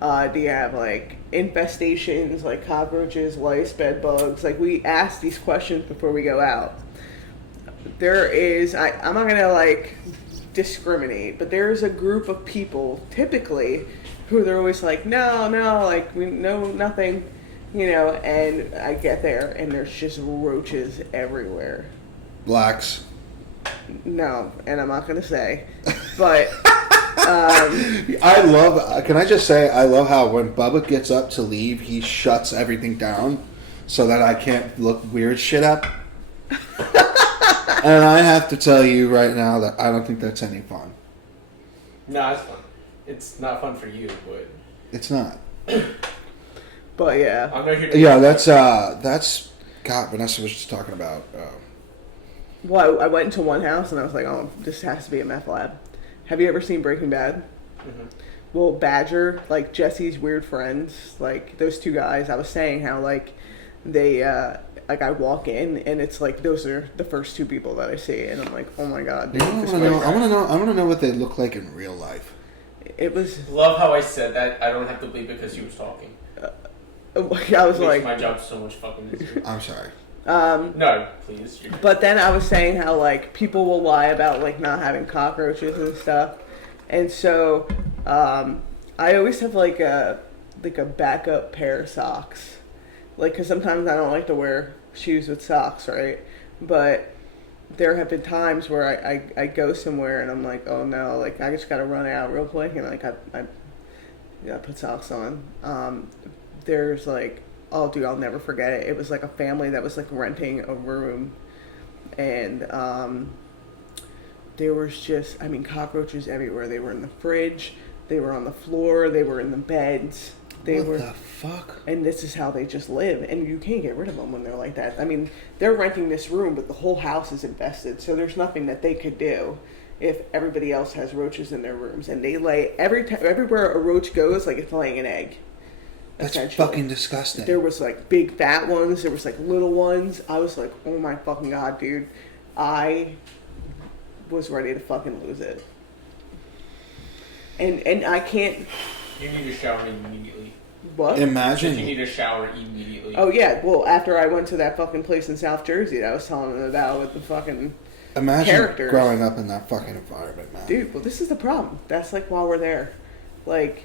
Do you have like infestations like cockroaches, lice, bed bugs? Like, we ask these questions before we go out. There is, I'm not gonna like discriminate, but there's a group of people typically who they're always like, no, like we know nothing, and I get there and there's just roaches everywhere. Blacks. No, and I'm not gonna say, but I love. Can I just say I love how when Bubba gets up to leave, he shuts everything down so that I can't look weird shit up. And I have to tell you right now that I don't think that's any fun. No, it's fun. It's not fun for you, but It's not. But yeah. I'm not here to... Yeah, that's God. Vanessa was just talking about. Well, I went into one house and I was like, oh, this has to be a meth lab. Have you ever seen Breaking Bad? Mm-hmm. Well, Badger, like Jesse's weird friends, like those two guys, I was saying how like they, like I walk in and it's like those are the first two people that I see and I'm like, oh my god. Dude, I want to know what they look like in real life. it was. Love how I said that. I don't have to bleep because he was talking. I was Makes like, my job so much fucking easier. I'm sorry. No, please. But then I was saying how like people will lie about like not having cockroaches and stuff, and so I always have like a backup pair of socks, like because sometimes I don't like to wear shoes with socks, right? But there have been times where I go somewhere and I'm like, oh no, like I just gotta run out real quick, and like I put socks on. There's like, oh dude, I'll never forget it. It was like a family that was like renting a room, and there was just, I mean, cockroaches everywhere. They were in the fridge, they were on the floor, they were in the beds. What the fuck? And this is how they just live, and you can't get rid of them when they're like that. I mean, they're renting this room, but the whole house is infested, so there's nothing that they could do if everybody else has roaches in their rooms, and they lay everywhere a roach goes, like it's laying an egg. That's fucking disgusting. There was like big fat ones, there was like little ones. I was like, oh my fucking god, dude. I was ready to fucking lose it. And I can't. You need to shower immediately. What? Imagine. You need to shower immediately. Oh yeah, well after I went to that fucking place in South Jersey that I was telling them about with the fucking characters. Growing up in that fucking environment, man. Dude, well this is the problem. That's like while we're there. Like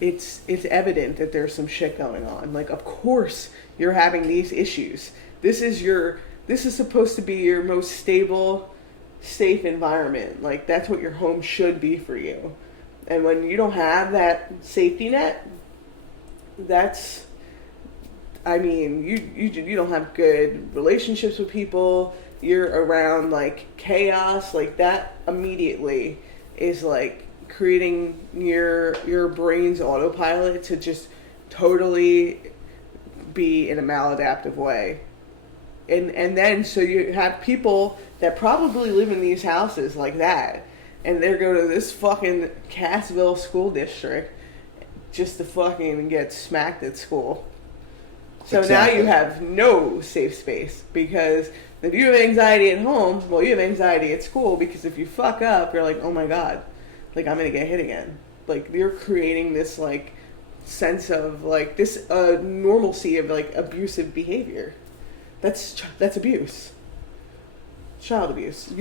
it's evident that there's some shit going on. Like of course you're having these issues. This is supposed to be your most stable, safe environment. Like that's what your home should be for you. And when you don't have that safety net, that's, I mean, you don't have good relationships with people. You're around like chaos, like that immediately is like creating your brain's autopilot to just totally be in a maladaptive way. And then so you have people that probably live in these houses like that, and they go to this fucking Cassville school district just to fucking get smacked at school. So Exactly. now you have no safe space, because if you have anxiety at home, well, you have anxiety at school, because if you fuck up, you're like, oh my god, like I'm gonna get hit again. Like you're creating this like sense of like this normalcy of like abusive behavior. That's abuse. Child abuse.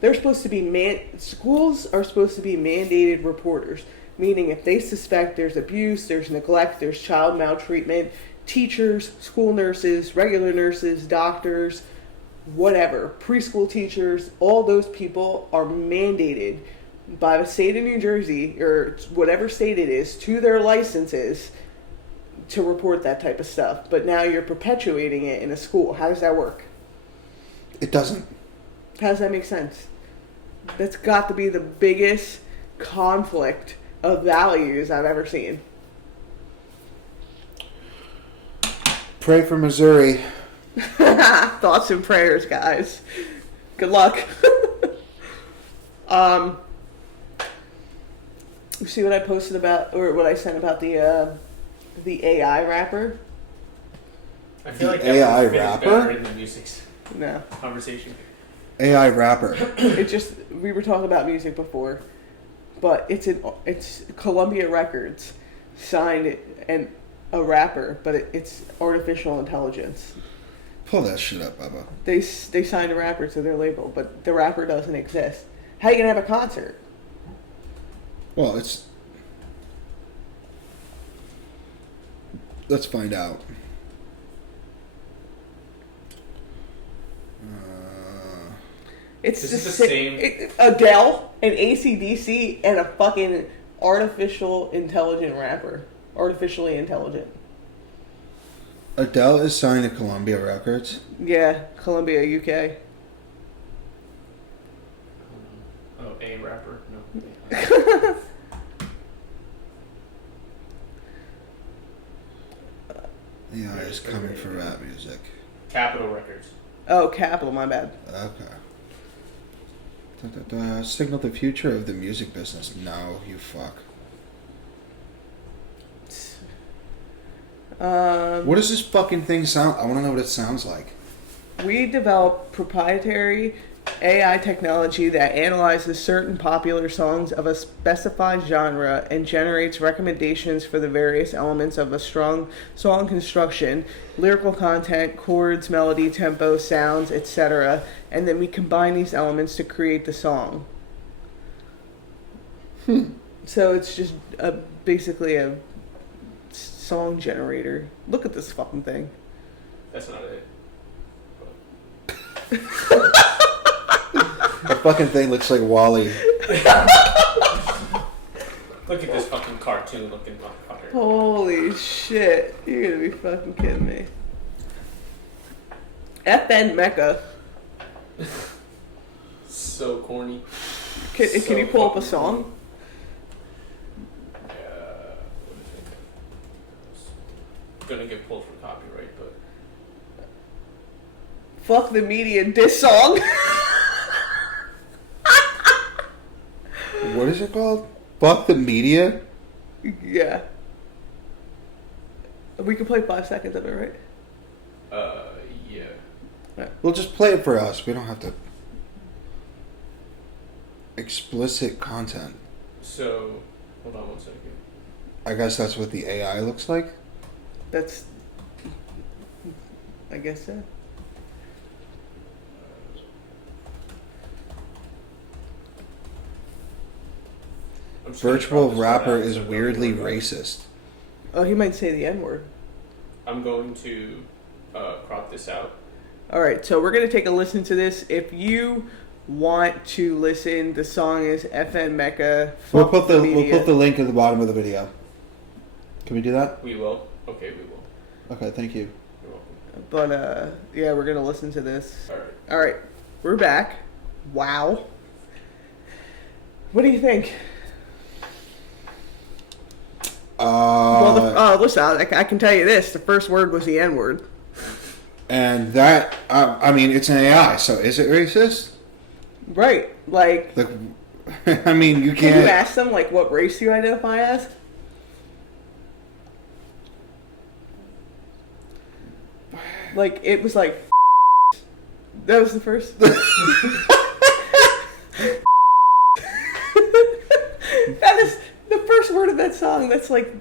They're supposed to be schools are supposed to be mandated reporters, meaning if they suspect there's abuse, there's neglect, there's child maltreatment, teachers, school nurses, regular nurses, doctors, whatever, preschool teachers, all those people are mandated by the state of New Jersey or whatever state it is to their licenses to report that type of stuff. But now you're perpetuating it in a school. How does that work? It doesn't. How does that make sense? That's got to be the biggest conflict of values I've ever seen. Pray for Missouri. Thoughts and prayers, guys. Good luck. You see what I posted about, or what I sent about the AI rapper? I feel like The AI that was rapper? better in the music No. conversation. AI rapper. It just, we were talking about music before, but it's Columbia Records signed a rapper, but it's artificial intelligence. Pull that shit up, Bubba. They signed a rapper to their label, but the rapper doesn't exist. How are you gonna have a concert? Well, let's find out. It's This just is the same- Adele, an AC/DC, and a fucking artificial intelligent rapper. Artificially intelligent. Adele is signed to Columbia Records. Yeah, Columbia, UK. Oh, a rapper? No. AI is coming for rap music. Capitol Records. Oh, Capitol, my bad. Okay. Signal the future of the music business. No, you fuck. What does this fucking thing sound? I want to know what it sounds like. We develop proprietary AI technology that analyzes certain popular songs of a specified genre and generates recommendations for the various elements of a strong song construction, lyrical content, chords, melody, tempo, sounds, etc. And then we combine these elements to create the song. So it's just basically a song generator. Look at this fucking thing. That's not it. The fucking thing looks like Wall-E. Look at this fucking cartoon looking motherfucker. Holy shit. You're gonna be fucking kidding me. FN Mecca. So corny. Can you pull up a song? What is it? Gonna get pulled for copyright, but Fuck the media diss song. What is it called? Fuck the media? Yeah. We can play 5 seconds of it, right? yeah. Well, just play it for us. We don't have to. Explicit content. So, hold on one second. I guess that's what the AI looks like. That's... I guess so. I'm just gonna Virtual drop this rapper part out is so weirdly nobody- racist. Oh, he might say the N-word. I'm going to crop this out. Alright, so we're going to take a listen to this. If you want to listen, the song is FN Mecca. We'll Fuck put the media. link at the bottom of the video. Can we do that? We will. Okay, we will. Okay, thank you. You're welcome. But, yeah, we're going to listen to this. All right. Alright, we're back. Wow. What do you think? Well, listen, I can tell you this. The first word was the N-word. And that, I mean, it's an AI, so is it racist? Right. Like, Like, I mean, you can can't. you ask them, like, what race you identify as? Like, it was like... That was the first... That is the first word of that song. That's like...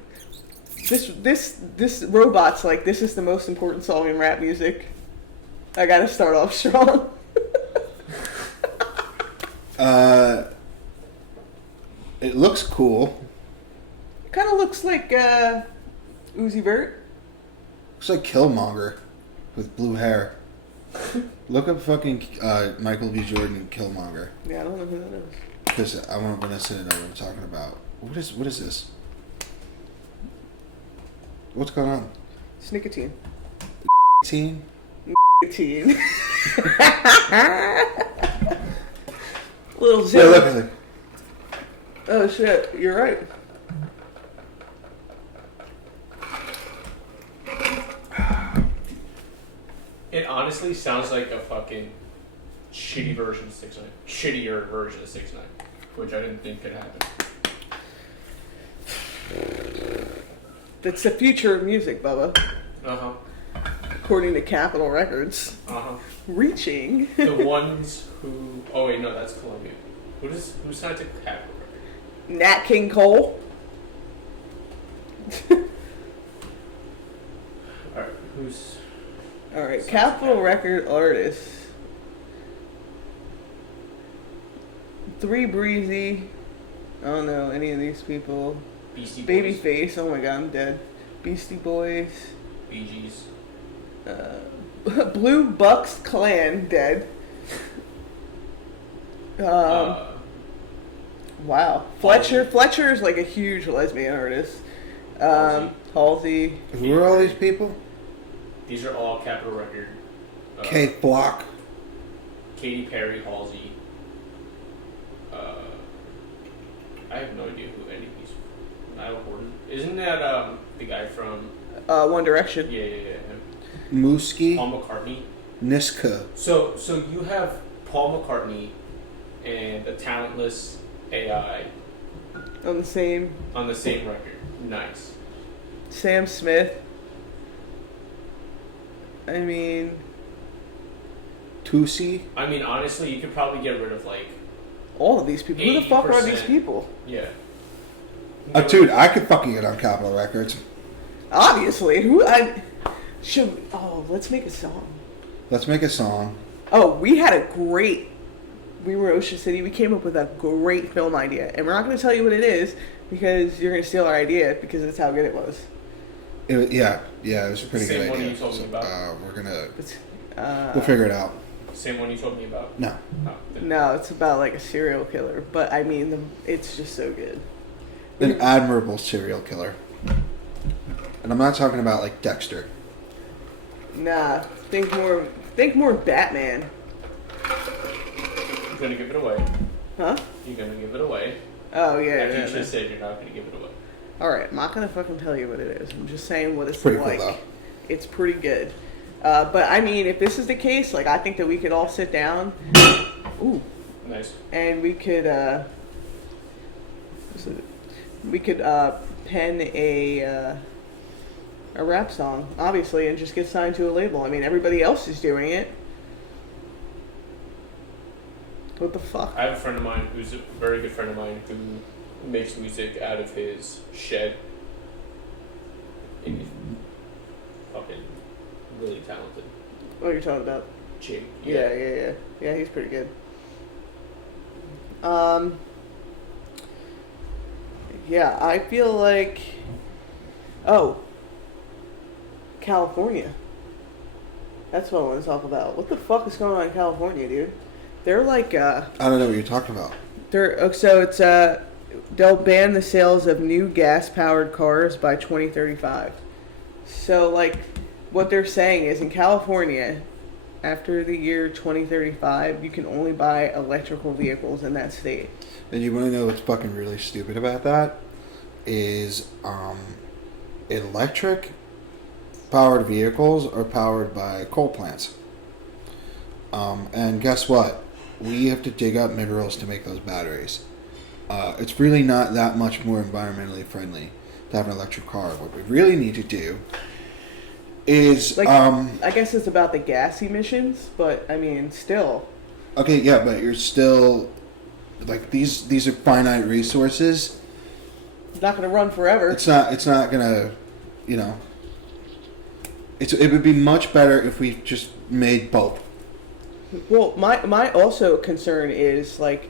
This robot's like, this is the most important song in rap music. I gotta start off strong. It looks cool. Kind of looks like Uzi Vert. Looks like Killmonger with blue hair. Look up fucking Michael B. Jordan Killmonger. Yeah, I don't know who that is. Because I want Vanessa to know what I'm talking about. What is this? What's going on? It's nicotine. Teen? Nicotine. Little Yeah, zip. look. Oh shit, you're right. It honestly sounds like a fucking shitty version of 6 9 Shittier version of 6 9 which I didn't think could happen. That's the future of music, Bubba. Uh-huh. According to Capitol Records. Uh-huh. Reaching. The ones who... Oh, wait, no, that's Columbia. Who signed to Capitol Records? Nat King Cole. Alright, who's... Alright, Capitol Record artists. 3 Breezy. I don't know any of these people. Beastie Boys? Babyface. Oh my god, I'm dead. Beastie Boys. Bee Gees. Blue Bucks Clan, dead. Wow. Fletcher is like a huge lesbian artist. Halsey. Who are all these people? These are all Capitol Record. Kate Block. Katy Perry, Halsey. I have no idea who any of these. Niall Horton. Isn't that the guy from? One Direction. Yeah, him. Mooski. Paul McCartney. Niska. So you have Paul McCartney and a talentless AI On the same. record. Nice. Sam Smith. I mean, Tusi. I mean, honestly, you could probably get rid of like All of these people. Who the fuck are these 80%. people? Yeah. Dude, I could fucking get on Capitol Records. Obviously. Let's make a song. Let's make a song. Oh, we were in Ocean City. We came up with a great film idea. And we're not going to tell you what it is because you're going to steal our idea because that's how good it was. It was a pretty Same good one idea. you told me about. We'll figure it out. Same one you told me about. No. No, it's about like a serial killer. But I mean, it's just so good. An admirable serial killer. And I'm not talking about like Dexter. Nah, think more Batman. You're gonna give it away. Huh? You're gonna give it away. Oh yeah. And yeah, you just said you're not gonna give it away. All right, I'm not gonna fucking tell you what it is. I'm just saying what it's Pretty like. cool, though. It's pretty good. But I mean, if this is the case, like I think that we could all sit down. Ooh. Nice. And we could pen a rap song, obviously, and just get signed to a label. I mean, everybody else is doing it. What the fuck? I have a friend of mine who's a very good friend of mine who makes music out of his shed. And he's fucking really talented. What are you talking about? Jake. Yeah. Yeah, he's pretty good. Yeah, I feel like... Oh. California. That's what I want to talk about. What the fuck is going on in California, dude? They're like, I don't know what you're talking about. They'll ban the sales of new gas-powered cars by 2035. So, like, what they're saying is in California, after the year 2035, you can only buy electrical vehicles in that state. And you want to know what's fucking really stupid about that? Is electric powered vehicles are powered by coal plants. And guess what? We have to dig up minerals to make those batteries. It's really not that much more environmentally friendly to have an electric car. What we really need to do is... I guess it's about the gas emissions, but, I mean, still. Okay, yeah, but you're still... Like, these are finite resources. It's not going to run forever. It's not going to, you know... It would be much better if we just made both. Well, my also concern is, like,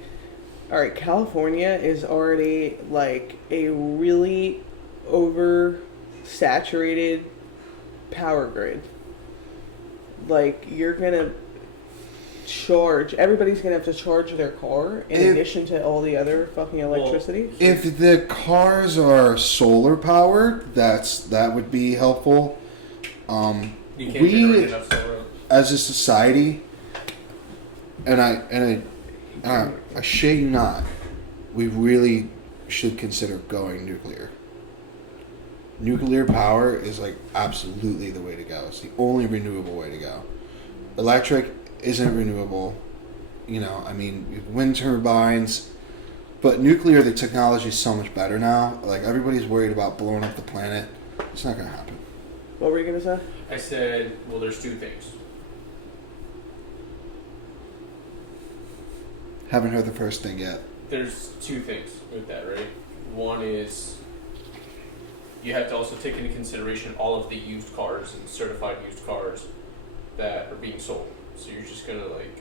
all right, California is already, like, a really oversaturated power grid. Like, you're going to everybody's going to have to charge their car in addition to all the other fucking electricity. If the cars are solar powered, that would be helpful. You can't generate enough solar. As a society, and I shit you not, we really should consider going nuclear. Nuclear power is like absolutely the way to go. It's the only renewable way to go. Electric isn't renewable. You know, I mean, we have wind turbines, but nuclear, the technology is so much better now. Like, everybody's worried about blowing up the planet. It's not going to happen. What were you going to say? I said, well, there's two things. Haven't heard the first thing yet. There's two things with that, right? One is you have to also take into consideration all of the used cars and certified used cars that are being sold. So you're just going to, like...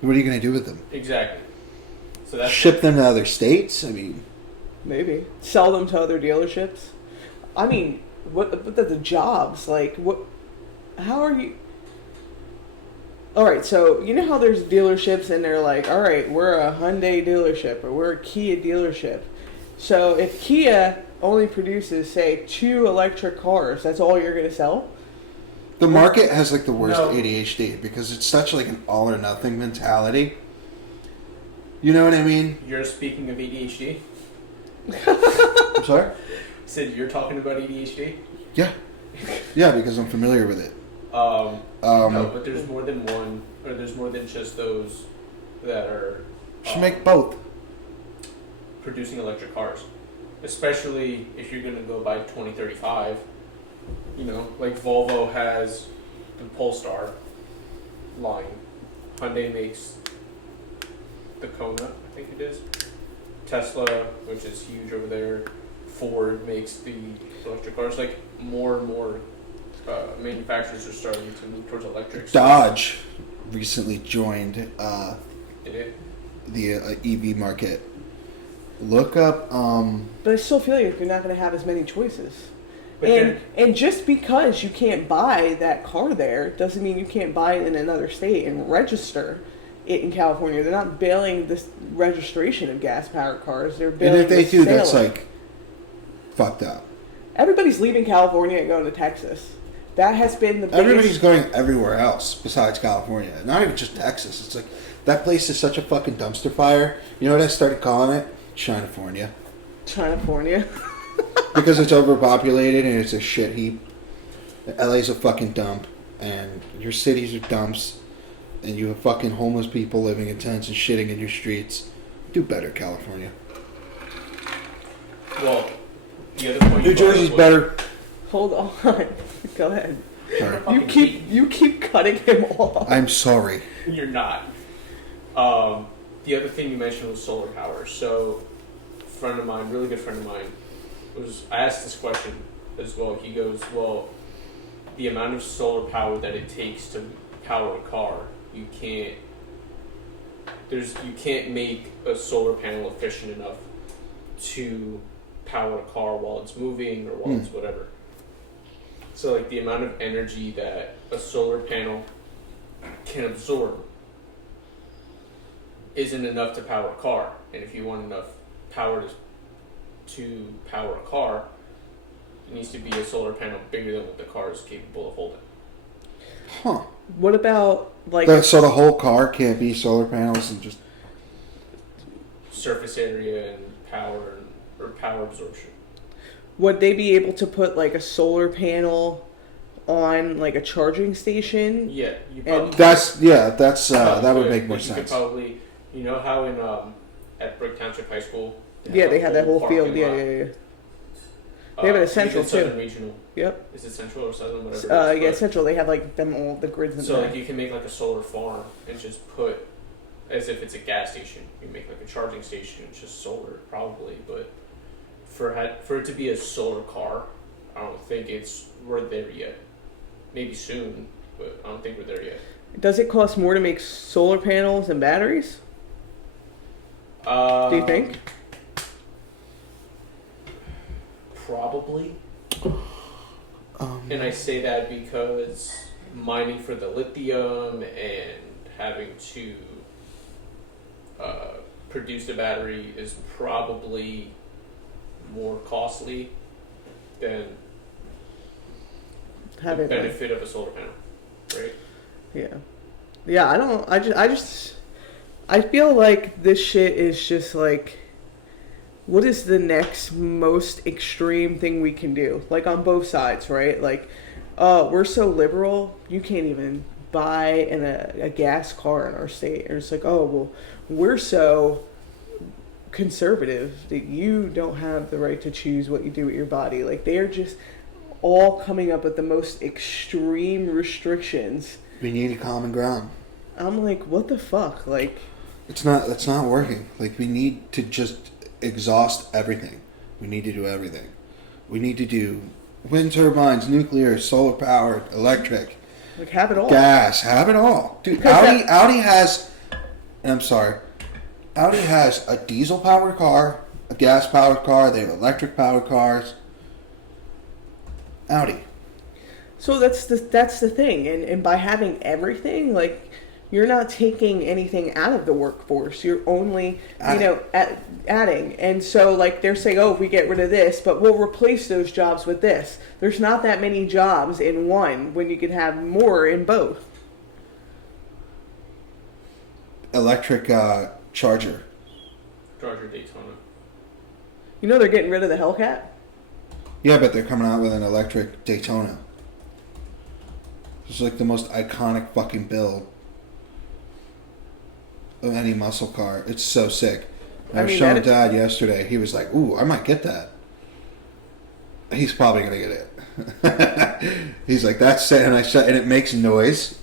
What are you going to do with them? Exactly. So that's ship them to other states? I mean... Maybe. Sell them to other dealerships? I mean... What the jobs, like, what, how are you, alright, so, you know how there's dealerships and they're like, alright, we're a Hyundai dealership, or we're a Kia dealership, so if Kia only produces, say, 2 electric cars, that's all you're going to sell? The market has, like, the worst ADHD, because it's such, like, an all or nothing mentality. You know what I mean? You're speaking of ADHD? I'm sorry? Sid, you're talking about ADHD? Yeah. Yeah, because I'm familiar with it. No, but there's more than one, or there's more than just those that are... Should make both. Producing electric cars. Especially if you're going to go by 2035. You know, like Volvo has the Polestar line, Hyundai makes the Kona, I think it is. Tesla, which is huge over there. Ford makes the electric cars. Like more and more manufacturers are starting to move towards electric. Dodge recently joined Did it? the EV market. Look up. But I still feel like you're not going to have as many choices. But And just because you can't buy that car there doesn't mean you can't buy it in another state and register it in California. They're not bailing this registration of gas-powered cars. They're And bailing if they the do, sale that's of- like fucked up. Everybody's leaving California and going to Texas. That has been the biggest... Everybody's going everywhere else besides California. Not even just Texas. It's like that place is such a fucking dumpster fire. You know what I started calling it? Chinafornia. Chinafornia. Because it's overpopulated and it's a shit heap. LA's a fucking dump, and your cities are dumps, and you have fucking homeless people living in tents and shitting in your streets. Do better, California. Well, the other point. New Jersey's better. Hold on. Go ahead. Sorry. You keep cutting him off. I'm sorry. You're not. The other thing you mentioned was solar power. So, a friend of mine, really good friend of mine, I asked this question as well. He goes, well, the amount of solar power that it takes to power a car, you can't make a solar panel efficient enough to power a car while it's moving or while it's whatever. So like the amount of energy that a solar panel can absorb isn't enough to power a car. And if you want enough power to power a car, it needs to be a solar panel bigger than what the car is capable of holding. Huh. What about, like... So the whole car can't be solar panels and just... Surface area and power or power absorption. Would they be able to put, like, a solar panel on, like, a charging station? Yeah, you probably... that would make more You sense. could probably... You know how in at Brick Township High School... They have that whole field. parking lot? Yeah. They have it at Central, even Southern too. Regional. Yep. Is it Central or Southern? Whatever it is, but- Central. They have, like, all the grids and So stuff. like you can make like a solar farm and just put, as if it's a gas station. You make like a charging station. It's just solar probably, but for it to be a solar car, I don't think we're there yet. Maybe soon, but I don't think we're there yet. Does it cost more to make solar panels and batteries? Do you think? Probably. And I say that because mining for the lithium and having to produce a battery is probably more costly than the Having benefit of a solar panel, right? Yeah. I feel like this shit is just like, what is the next most extreme thing we can do? Like on both sides, right? Like, we're so liberal, you can't even buy a gas car in our state. Or it's like, oh, well, we're so conservative that you don't have the right to choose what you do with your body. Like, they are just all coming up with the most extreme restrictions. We need a common ground. I'm like, what the fuck? Like, That's not working. Like, we need to just exhaust everything. We need to do everything. We need to do wind turbines, nuclear, solar powered, electric, like have it all. gas, have it all. Dude, Audi has, and I'm sorry, Audi has a diesel powered car, a gas powered car, they have electric powered cars. Audi. So that's the thing, and by having everything, like, you're not taking anything out of the workforce. You're only, adding. And so, like, they're saying, oh, if we get rid of this, but we'll replace those jobs with this. There's not that many jobs in one when you could have more in both. Electric charger. Charger Daytona. You know they're getting rid of the Hellcat? Yeah, but they're coming out with an electric Daytona. It's like the most iconic fucking build of any muscle car. It's so sick. I was showing Dad yesterday. He was like, ooh, I might get that. He's probably going to get it. He's like, that's it. And it makes noise.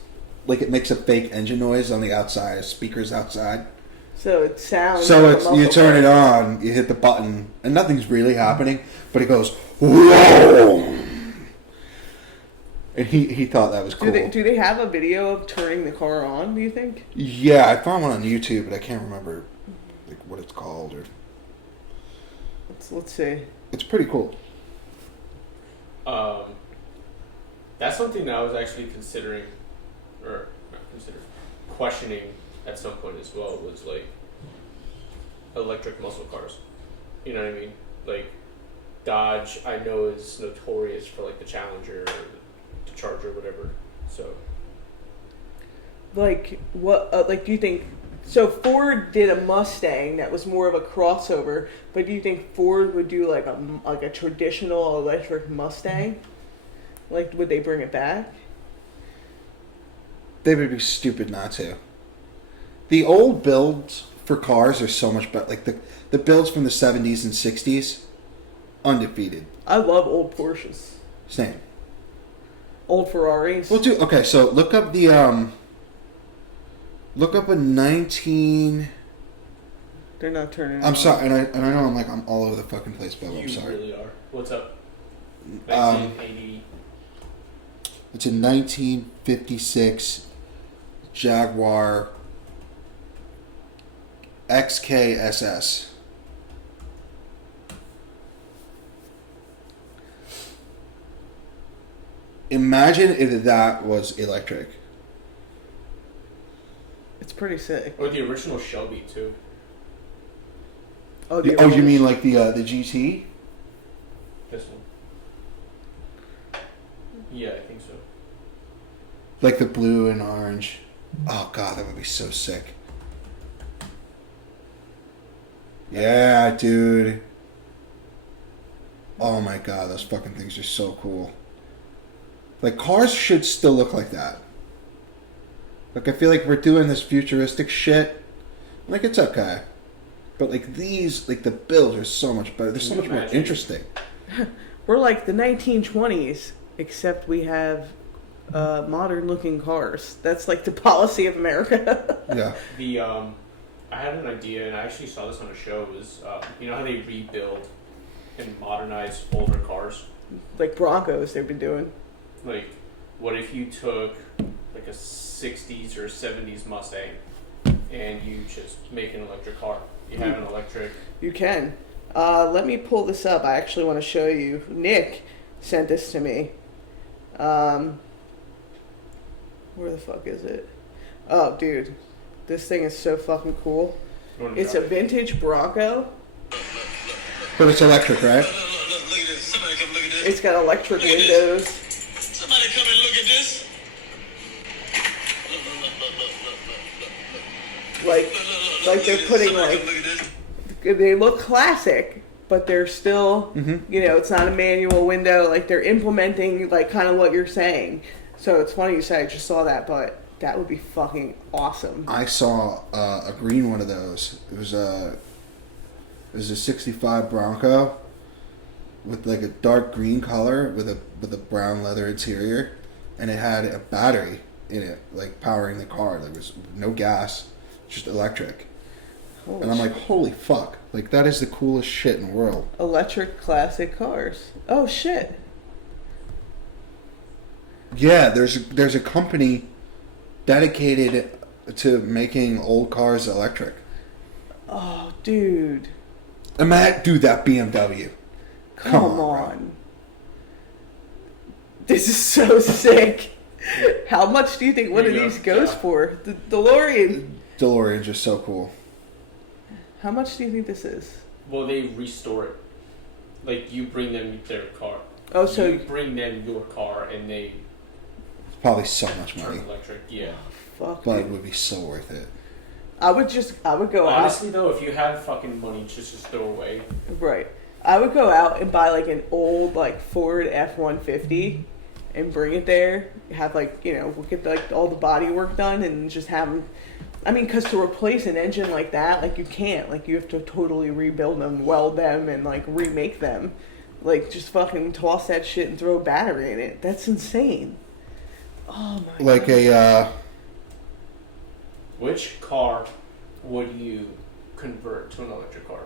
like it makes a fake engine noise on the outside, speakers outside. So it sounds. So like a it's muffled you turn it car. on, you hit the button, and nothing's really happening, but it goes whoa. And he thought that was cool. Do they have a video of turning the car on? Do you think? Yeah, I found one on YouTube, but I can't remember like what it's called or. Let's see. It's pretty cool. That's something that I was actually considering, or not considering, questioning at some point as well. Was like electric muscle cars. You know what I mean? Like Dodge, I know is notorious for like the Challenger, or the Charger, whatever. So, Like what? Like, do you think? So Ford did a Mustang that was more of a crossover, but do you think Ford would do like a traditional electric Mustang? Like, would they bring it back? They would be stupid not to. The old builds for cars are so much better. Like the builds from the 70s and 60s, undefeated. I love old Porsches, Same. old Ferraris. Well, okay. So look up the look up a 19. They're not turning. I'm sorry, and I know I'm all over the fucking place, but I'm you sorry. really are. What's up? 1980. It's a 1956 Jaguar XKSS. Imagine if that was electric. It's pretty sick. Or the original Shelby too. Oh, You mean like the GT? This one. Yeah, I think so. Like the blue and orange. Oh god, that would be so sick. Yeah, dude. Oh my god, those fucking things are so cool. Like, cars should still look like that. Like, I feel like we're doing this futuristic shit. Like, it's okay. But, like, these, like, the builds are so much better. They're so much more interesting. We're like the 1920s, except we have modern-looking cars. That's like the policy of America. Yeah. I had an idea, and I actually saw this on a show. Was you know how they rebuild and modernize older cars? Like Broncos, they've been doing. Like, what if you took like a 60s or 70s Mustang and you just make an electric car? You have an electric. You can. Let me pull this up. I actually want to show you. Nick sent this to me. Where the fuck is it? Oh, dude. This thing is so fucking cool. It's a vintage Bronco. But it's electric, right? Look at this. Somebody come look at this. It's got electric Look at this. windows. Somebody come and look at this. Like they're putting Somebody like come look at this. they look classic, but they're still you know, it's not a manual window. Like they're implementing like kind of what you're saying. So it's funny you say I just saw that, but that would be fucking awesome. I saw a green one of those. It was a 65 Bronco with like a dark green color with a brown leather interior, and it had a battery in it, like powering the car. There was no gas, just electric. Holy And I'm like, shit. holy fuck! Like that is the coolest shit in the world. Electric classic cars. Oh shit. Yeah, there's a company dedicated to making old cars electric. Oh, dude. Dude, that BMW. Come bro. on. This is so sick. How much do you think one of Here you these go. goes Yeah. for? The DeLorean. DeLorean's just so cool. How much do you think this is? Well, they restore it. Like, you bring them their car. Oh, so you bring them your car, and they It's probably so much turn money, electric. Yeah. fuck. but Dude. it would be so worth it. I would go Honestly, though, if you have fucking money, just throw away. out. Right. I would go out and buy like an old like Ford F-150 and bring it there. Have like, you know, we'll get like all the body work done and just have them. I mean, because to replace an engine like that, like you can't. Like you have to totally rebuild them, weld them, and like remake them. Like just fucking toss that shit and throw a battery in it. That's insane. Oh my Like god. Which car would you convert to an electric car?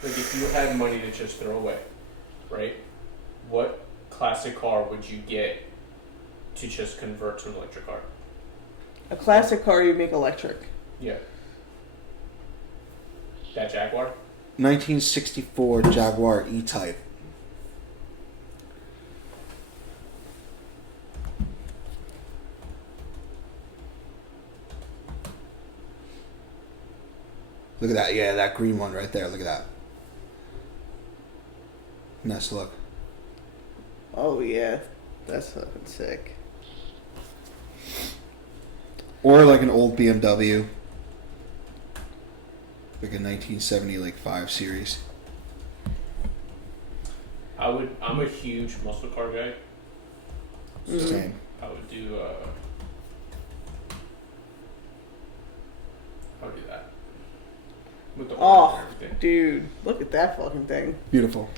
Like if you had money to just throw away, right? What classic car would you get to just convert to an electric car? A classic car you make electric. Yeah. That Jaguar? 1964 Jaguar E-Type. Look at that. Yeah, that green one right there. Look at that. Ness, look. Oh yeah, that's fucking sick. Or like an old BMW. Like a 1970 like 5 Series. I'm a huge muscle car guy. Same. I would do that. With the orange Oh, and everything. dude, look at that fucking thing. Beautiful.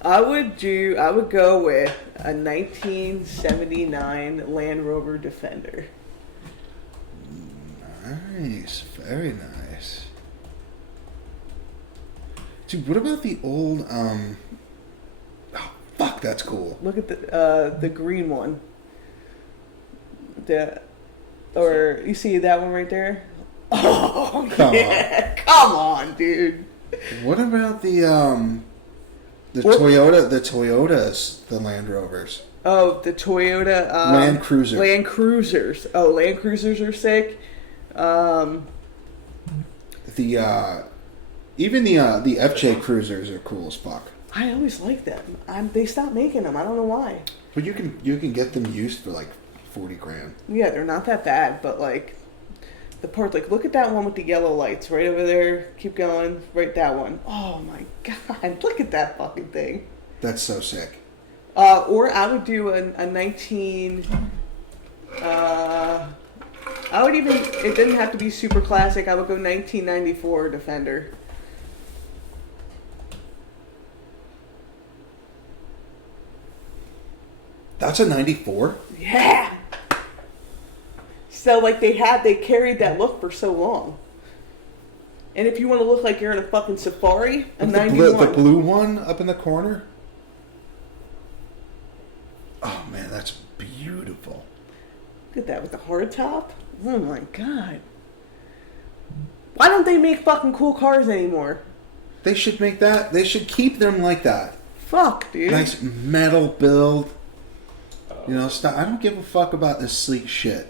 I would go with a 1979 Land Rover Defender. Nice. Very nice. Dude, what about the old oh, fuck, that's cool. Look at the green one. Or you see that one right there? Oh yeah, come on, dude. What about the What? Toyotas, the Land Rovers? Oh, the Toyota Land Cruiser. Land Cruisers. Oh, Land Cruisers are sick. Even the FJ Cruisers are cool as fuck. I always like them. They stopped making them. I don't know why. But you can get them used for like 40 grand. Yeah, they're not that bad, but like the part, like look at that one with the yellow lights right over there. Keep going, right that one. Oh my god, look at that fucking thing. That's so sick. Or I would do a 19. I would even. It didn't have to be super classic. I would go 1994 Defender. That's a 94? Yeah. So like they carried that look for so long. And if you want to look like you're in a fucking safari, a 91. The blue one up in the corner? Oh man, that's beautiful. Look at that with the hard top. Oh my god. Why don't they make fucking cool cars anymore? They should make that. They should keep them like that. Fuck, dude. Nice metal build. You know, stop. I don't give a fuck about this sleek shit.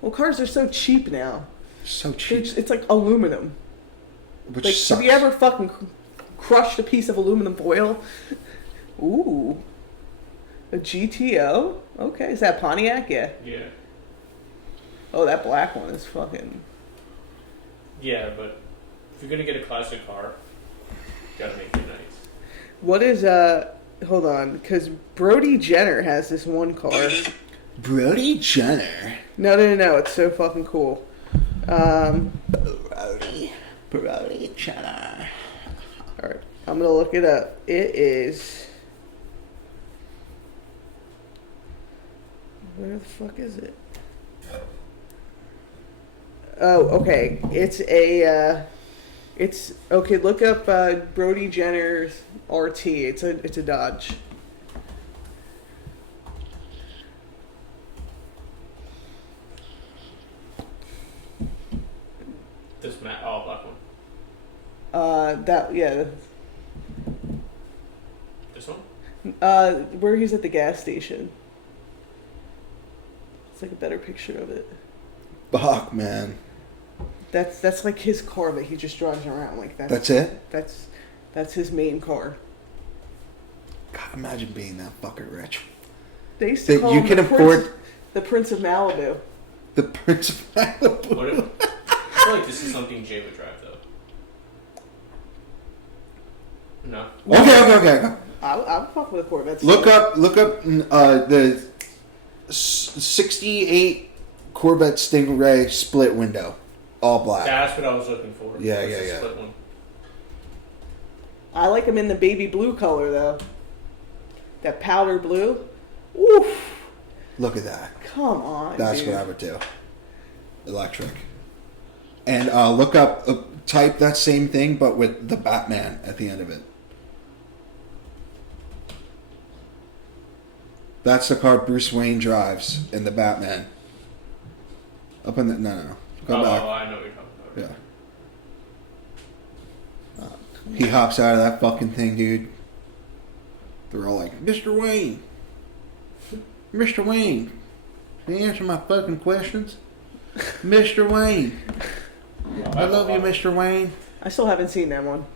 Well, cars are so cheap now. So cheap. It's like aluminum. Which Like, sucks. have you ever fucking crushed a piece of aluminum foil? Ooh. A GTO? Okay, is that Pontiac? Yeah. Yeah. Oh, that black one is fucking... Yeah, but if you're gonna get a classic car, you gotta make it nice. What is, hold on, because Brody Jenner has this one car. Brody Jenner. No, it's so fucking cool. Brody Jenner. Alright, I'm gonna look it up. It is... Where the fuck is it? Oh, okay. It's a, okay, look up, Brody Jenner's RT. It's a Dodge. This black one. Yeah. This one? Where he's at the gas station. It's like a better picture of it. Fuck, man. That's like his car that he just drives around like that. That's it? That's his main car. God, imagine being that fucking rich. They used to That call you him can afford the Prince of Malibu. the Prince of Malibu. What if, I feel like this is something Jay would drive though. No. Okay. I'll fuck with a Corvette. Look up the 68 Corvette Stingray split window. All black. That's what I was looking for. Yeah, Was yeah, the yeah. Split one. I like him in the baby blue color though. That powder blue. Oof. Look at that. Come on. That's dude. what I would do. Electric. And look up, type that same thing, but with the Batman at the end of it. That's the car Bruce Wayne drives in the Batman. Up in the no. Go back. I know what you're talking about. Yeah. He hops out of that fucking thing, dude. They're all like, Mr. Wayne. Mr. Wayne. Can you answer my fucking questions? Mr. Wayne. I love you, Mr. Wayne. I still haven't seen that one.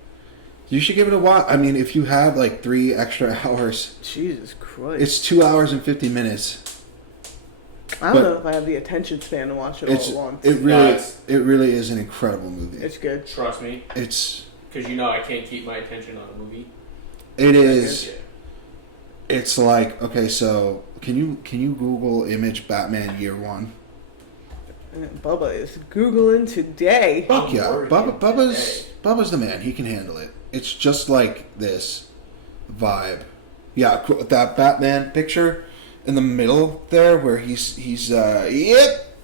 You should give it a watch. I mean, if you have like 3 extra hours. Jesus Christ. It's 2 hours and 50 minutes. I don't know if I have the attention span to watch it all at once. It really is an incredible movie. It's good. Trust me. It's... Because I can't keep my attention on a movie. It is... Yeah. It's like, okay, so can you Google image Batman Year One? Bubba is Googling today. Fuck yeah. Bubba's the man. He can handle it. It's just like this vibe. Yeah, that Batman picture in the middle there where he's yep.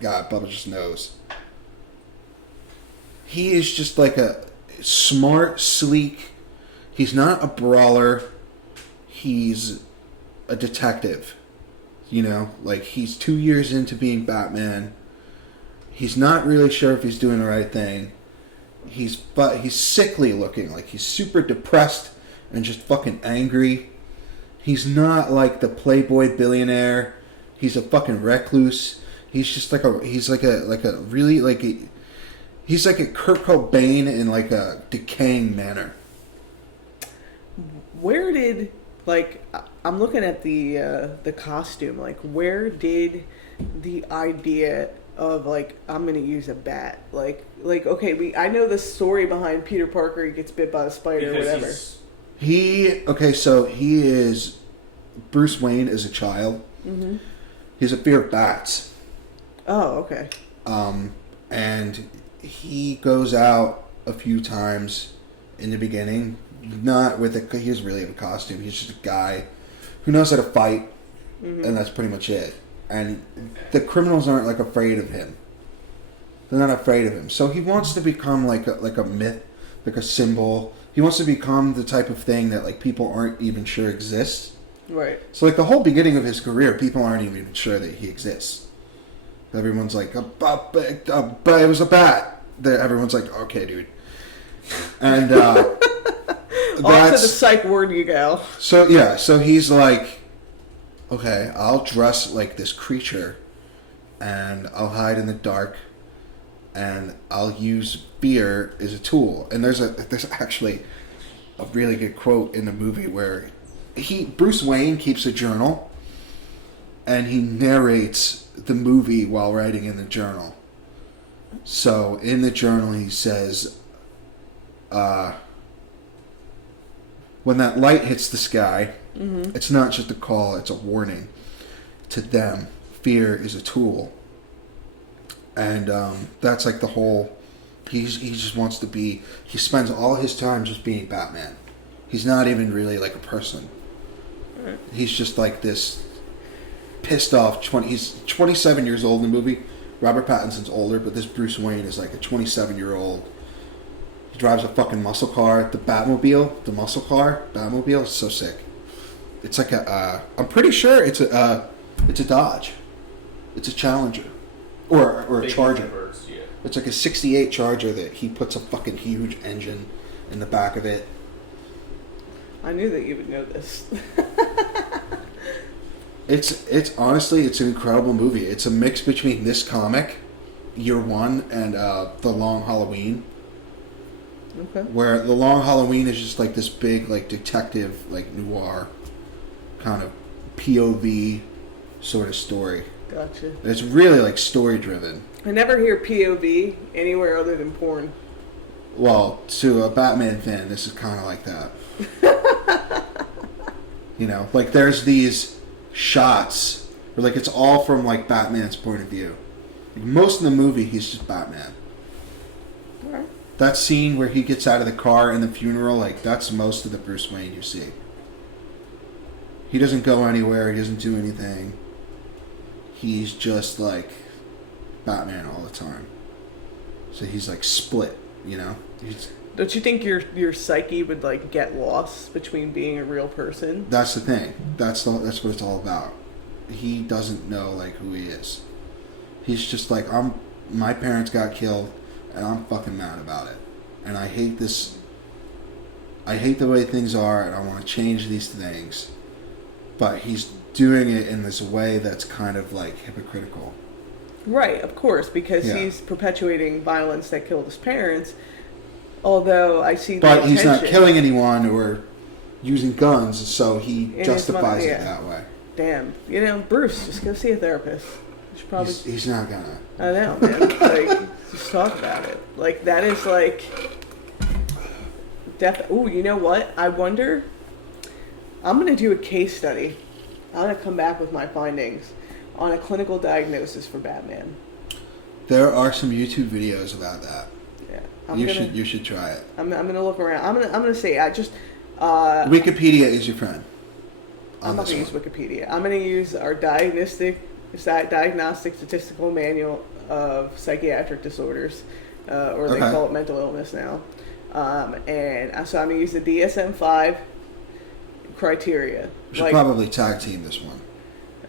God, Bubba just knows. He is just like a smart, sleek. He's not a brawler. He's a detective. Like he's 2 years into being Batman. He's not really sure if he's doing the right thing. He's sickly looking, like he's super depressed and just fucking angry. He's not like the playboy billionaire. He's a fucking recluse. He's like a Kurt Cobain in like a decaying manner. Where did I'm looking at the costume. Like, where did the idea of I'm gonna use a bat okay, I know the story behind Peter Parker. He gets bit by a spider or whatever. So he is Bruce Wayne as a child. Mm-hmm. He's a fear of bats. Oh, okay. And he goes out a few times in the beginning, not with he's really in a costume. He's just a guy who knows how to fight, and that's pretty much it. And the criminals aren't afraid of him. They're not afraid of him. So he wants to become like a myth, like a symbol. He wants to become the type of thing that people aren't even sure exists. Right. So the whole beginning of his career, people aren't even sure that he exists. Everyone's like, it was a bat. Everyone's like, okay, dude. And off to the psych ward you go. So yeah, so he's like, okay, I'll dress like this creature, and I'll hide in the dark, and I'll use fear as a tool. And there's actually a really good quote in the movie where Bruce Wayne keeps a journal, and he narrates the movie while writing in the journal. So in the journal he says, when that light hits the sky, it's not just a call, it's a warning. To them, fear is a tool. And that's the whole... He just wants to be... He spends all his time just being Batman. He's not even really a person. Right. He's just this pissed off... He's 27 years old in the movie. Robert Pattinson's older, but this Bruce Wayne is a 27-year-old. He drives a fucking muscle car. The Batmobile, the muscle car, Batmobile is so sick. It's I'm pretty sure it's a Dodge. It's a Challenger. Or a Charger. Birds, yeah. It's a 68 Charger that he puts a fucking huge engine in the back of it. I knew that you would know this. It's honestly, it's an incredible movie. It's a mix between this comic, Year One, and The Long Halloween. Okay. Where The Long Halloween is just this big detective noir kind of POV sort of story. Gotcha. It's really story driven. I never hear POV anywhere other than porn. Well, to a Batman fan, this is kind of like that. There's these shots where it's all from Batman's point of view. Most of the movie, he's just Batman. Alright. That scene where he gets out of the car in the funeral, that's most of the Bruce Wayne you see. He doesn't go anywhere. He doesn't do anything. He's just Batman all the time. So he's like split, you know. Don't you think your psyche would like get lost between being a real person? That's the thing. That's what it's all about. He doesn't know like who he is. He's just like, my parents got killed, and I'm fucking mad about it, and I hate this. I hate the way things are, and I want to change these things. But he's doing it in this way that's kind of like hypocritical. Right, of course, because he's perpetuating violence that killed his parents. Although I see the But he's not intention. killing anyone or using guns, so he In justifies his it mind, that way. Damn, Bruce, just go see a therapist. You should probably. He's not gonna. I know, man. Like, just talk about it. Like, that is like. Ooh, you know what? I wonder. I'm gonna do a case study. I'm gonna come back with my findings on a clinical diagnosis for Batman. There are some YouTube videos about that. Yeah, You should try it. I'm gonna look around. I'm gonna say I just. Wikipedia is your friend. I'm not gonna use Wikipedia. I'm gonna use our diagnostic statistical manual of psychiatric disorders, or they call it mental illness now. And so I'm gonna use the DSM-5 criteria. We should probably tag team this one.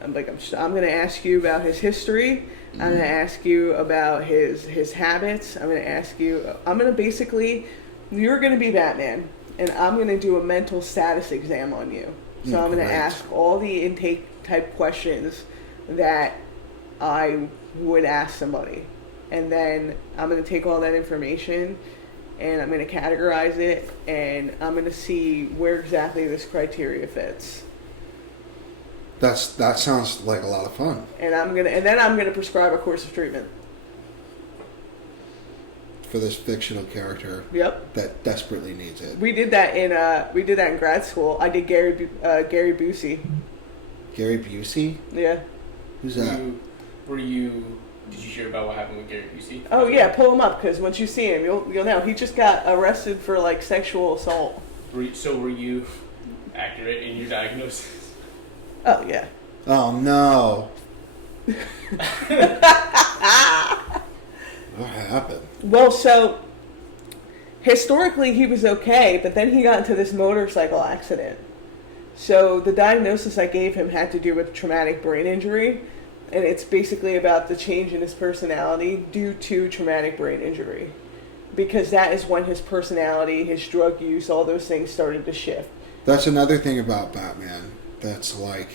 I'm gonna ask you about his history. I'm gonna ask you about his habits. I'm gonna basically, you're gonna be Batman, and I'm gonna do a mental status exam on you. So I'm gonna ask all the intake type questions that I would ask somebody, and then I'm gonna take all that information and I'm going to categorize it, and I'm going to see where exactly this criteria fits. That sounds like a lot of fun. And then I'm gonna prescribe a course of treatment For this fictional character. Yep. That desperately needs it. We did that in grad school. I did Gary Busey. Gary Busey? Yeah. Who's that? Did you hear about what happened with Gary Busey? Oh yeah, pull him up, because once you see him, you'll know. He just got arrested for like sexual assault. Were you accurate in your diagnosis? Oh yeah. Oh no. What happened? Well, so historically he was okay, but then he got into this motorcycle accident. So the diagnosis I gave him had to do with traumatic brain injury, and it's basically about the change in his personality due to traumatic brain injury. Because that is when his personality, his drug use, all those things started to shift. That's another thing about Batman. That's like...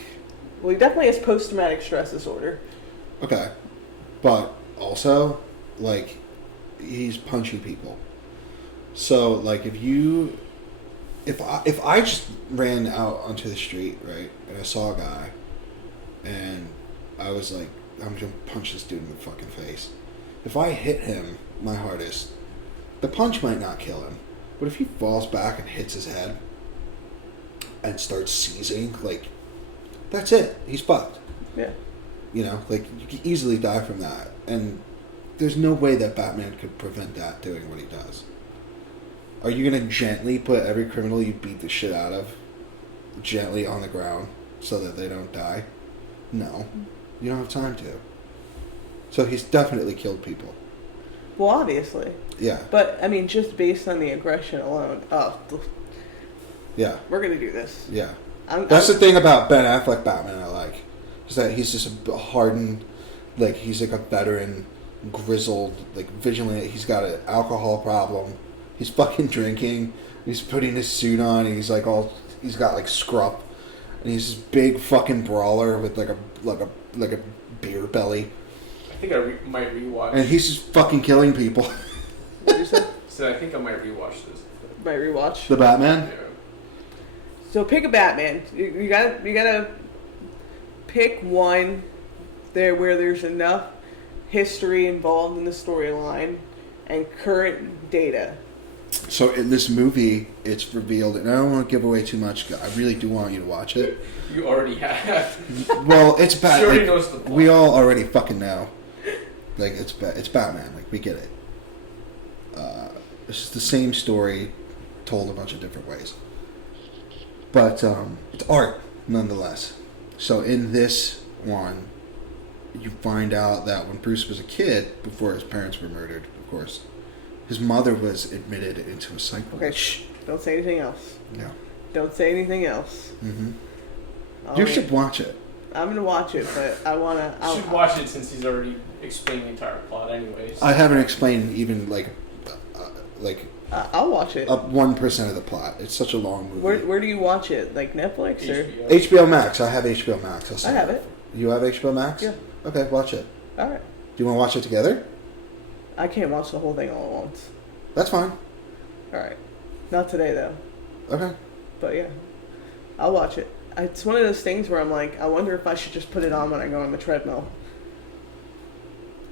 Well, he definitely has post-traumatic stress disorder. Okay. But also, like, he's punching people. So, like, if I just ran out onto the street, right, and I saw a guy, and I was like, I'm going to punch this dude in the fucking face. If I hit him my hardest, the punch might not kill him. But if he falls back and hits his head and starts seizing, like, that's it. He's fucked. Yeah. You know, like, you could easily die from that. And there's no way that Batman could prevent that doing what he does. Are you going to gently put every criminal you beat the shit out of gently on the ground so that they don't die? No. You don't have time to. So he's definitely killed people. Well, obviously. Yeah. But, I mean, just based on the aggression alone, Yeah. we're going to do this. Yeah. That's the thing about Ben Affleck Batman I like. Is that he's just a hardened, like, he's like a veteran, grizzled, like, vigilant. He's got an alcohol problem. He's fucking drinking. He's putting his suit on. He's like he's got like scruff. And he's this big fucking brawler with like a beer belly. I think I might rewatch. And he's just fucking killing people. What did you say? So I think I might rewatch this. Might rewatch. The Batman? Yeah. So pick a Batman. You gotta pick one there where there's enough history involved in the storyline and current data. So in this movie, it's revealed, and I don't want to give away too much. I really do want you to watch it. You already have. Well, it's Batman. She already knows the plot. We all already fucking know. Like, it's Batman. Like, we get it. It's just the same story told a bunch of different ways. But it's art, nonetheless. So in this one, you find out that when Bruce was a kid, before his parents were murdered, of course. His mother was admitted into a psych ward. Okay, shh. Don't say anything else. Yeah. Don't say anything else. Mm-hmm. You should watch it. I'm gonna watch it, but I wanna. You should watch it since he's already explained the entire plot, anyways. I haven't explained even I'll watch it. up 1% of the plot. It's such a long movie. Where do you watch it? Like Netflix or? HBO Max. I have HBO Max. I have it. You have HBO Max? Yeah. Okay, watch it. All right. Do you want to watch it together? I can't watch the whole thing all at once. That's fine. All right. Not today though. Okay. But yeah, I'll watch it. It's one of those things where I'm like, I wonder if I should just put it on when I go on the treadmill.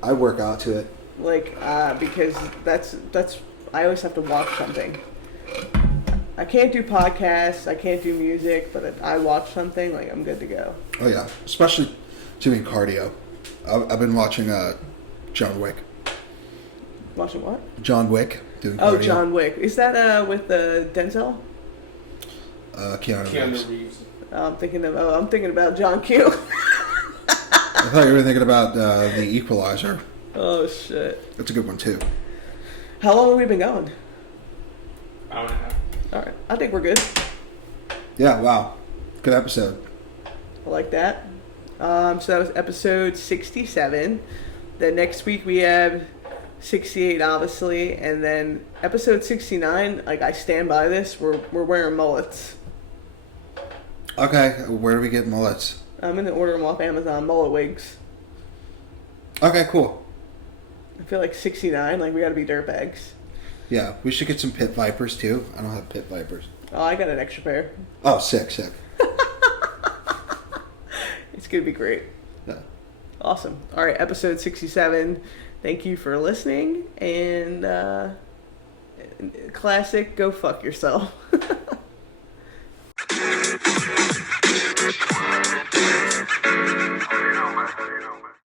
I work out to it. Like, because that's I always have to watch something. I can't do podcasts, I can't do music, but if I watch something, like, I'm good to go. Oh yeah, especially doing cardio. I've been watching John Wick. Watching what? John Wick doing cardio. Oh, John Wick. Is that with Denzel? Keanu Reeves. I'm thinking about John Q. I thought you were thinking about The Equalizer. Oh shit. That's a good one too. How long have we been going? Hour and a half. All right, I think we're good. Yeah. Wow. Good episode. I like that. So that was episode 67. Then next week we have 68, obviously, and then episode 69. Like, I stand by this. We're wearing mullets. Okay. Where do we get mullets? I'm gonna order them off Amazon. Mullet wigs. Okay. Cool. I feel like 69. Like, we gotta be dirtbags. Yeah. We should get some pit vipers too. I don't have pit vipers. Oh, I got an extra pair. Oh, sick. It's gonna be great. Yeah. Awesome. All right, episode 67. Thank you for listening, and classic, go fuck yourself.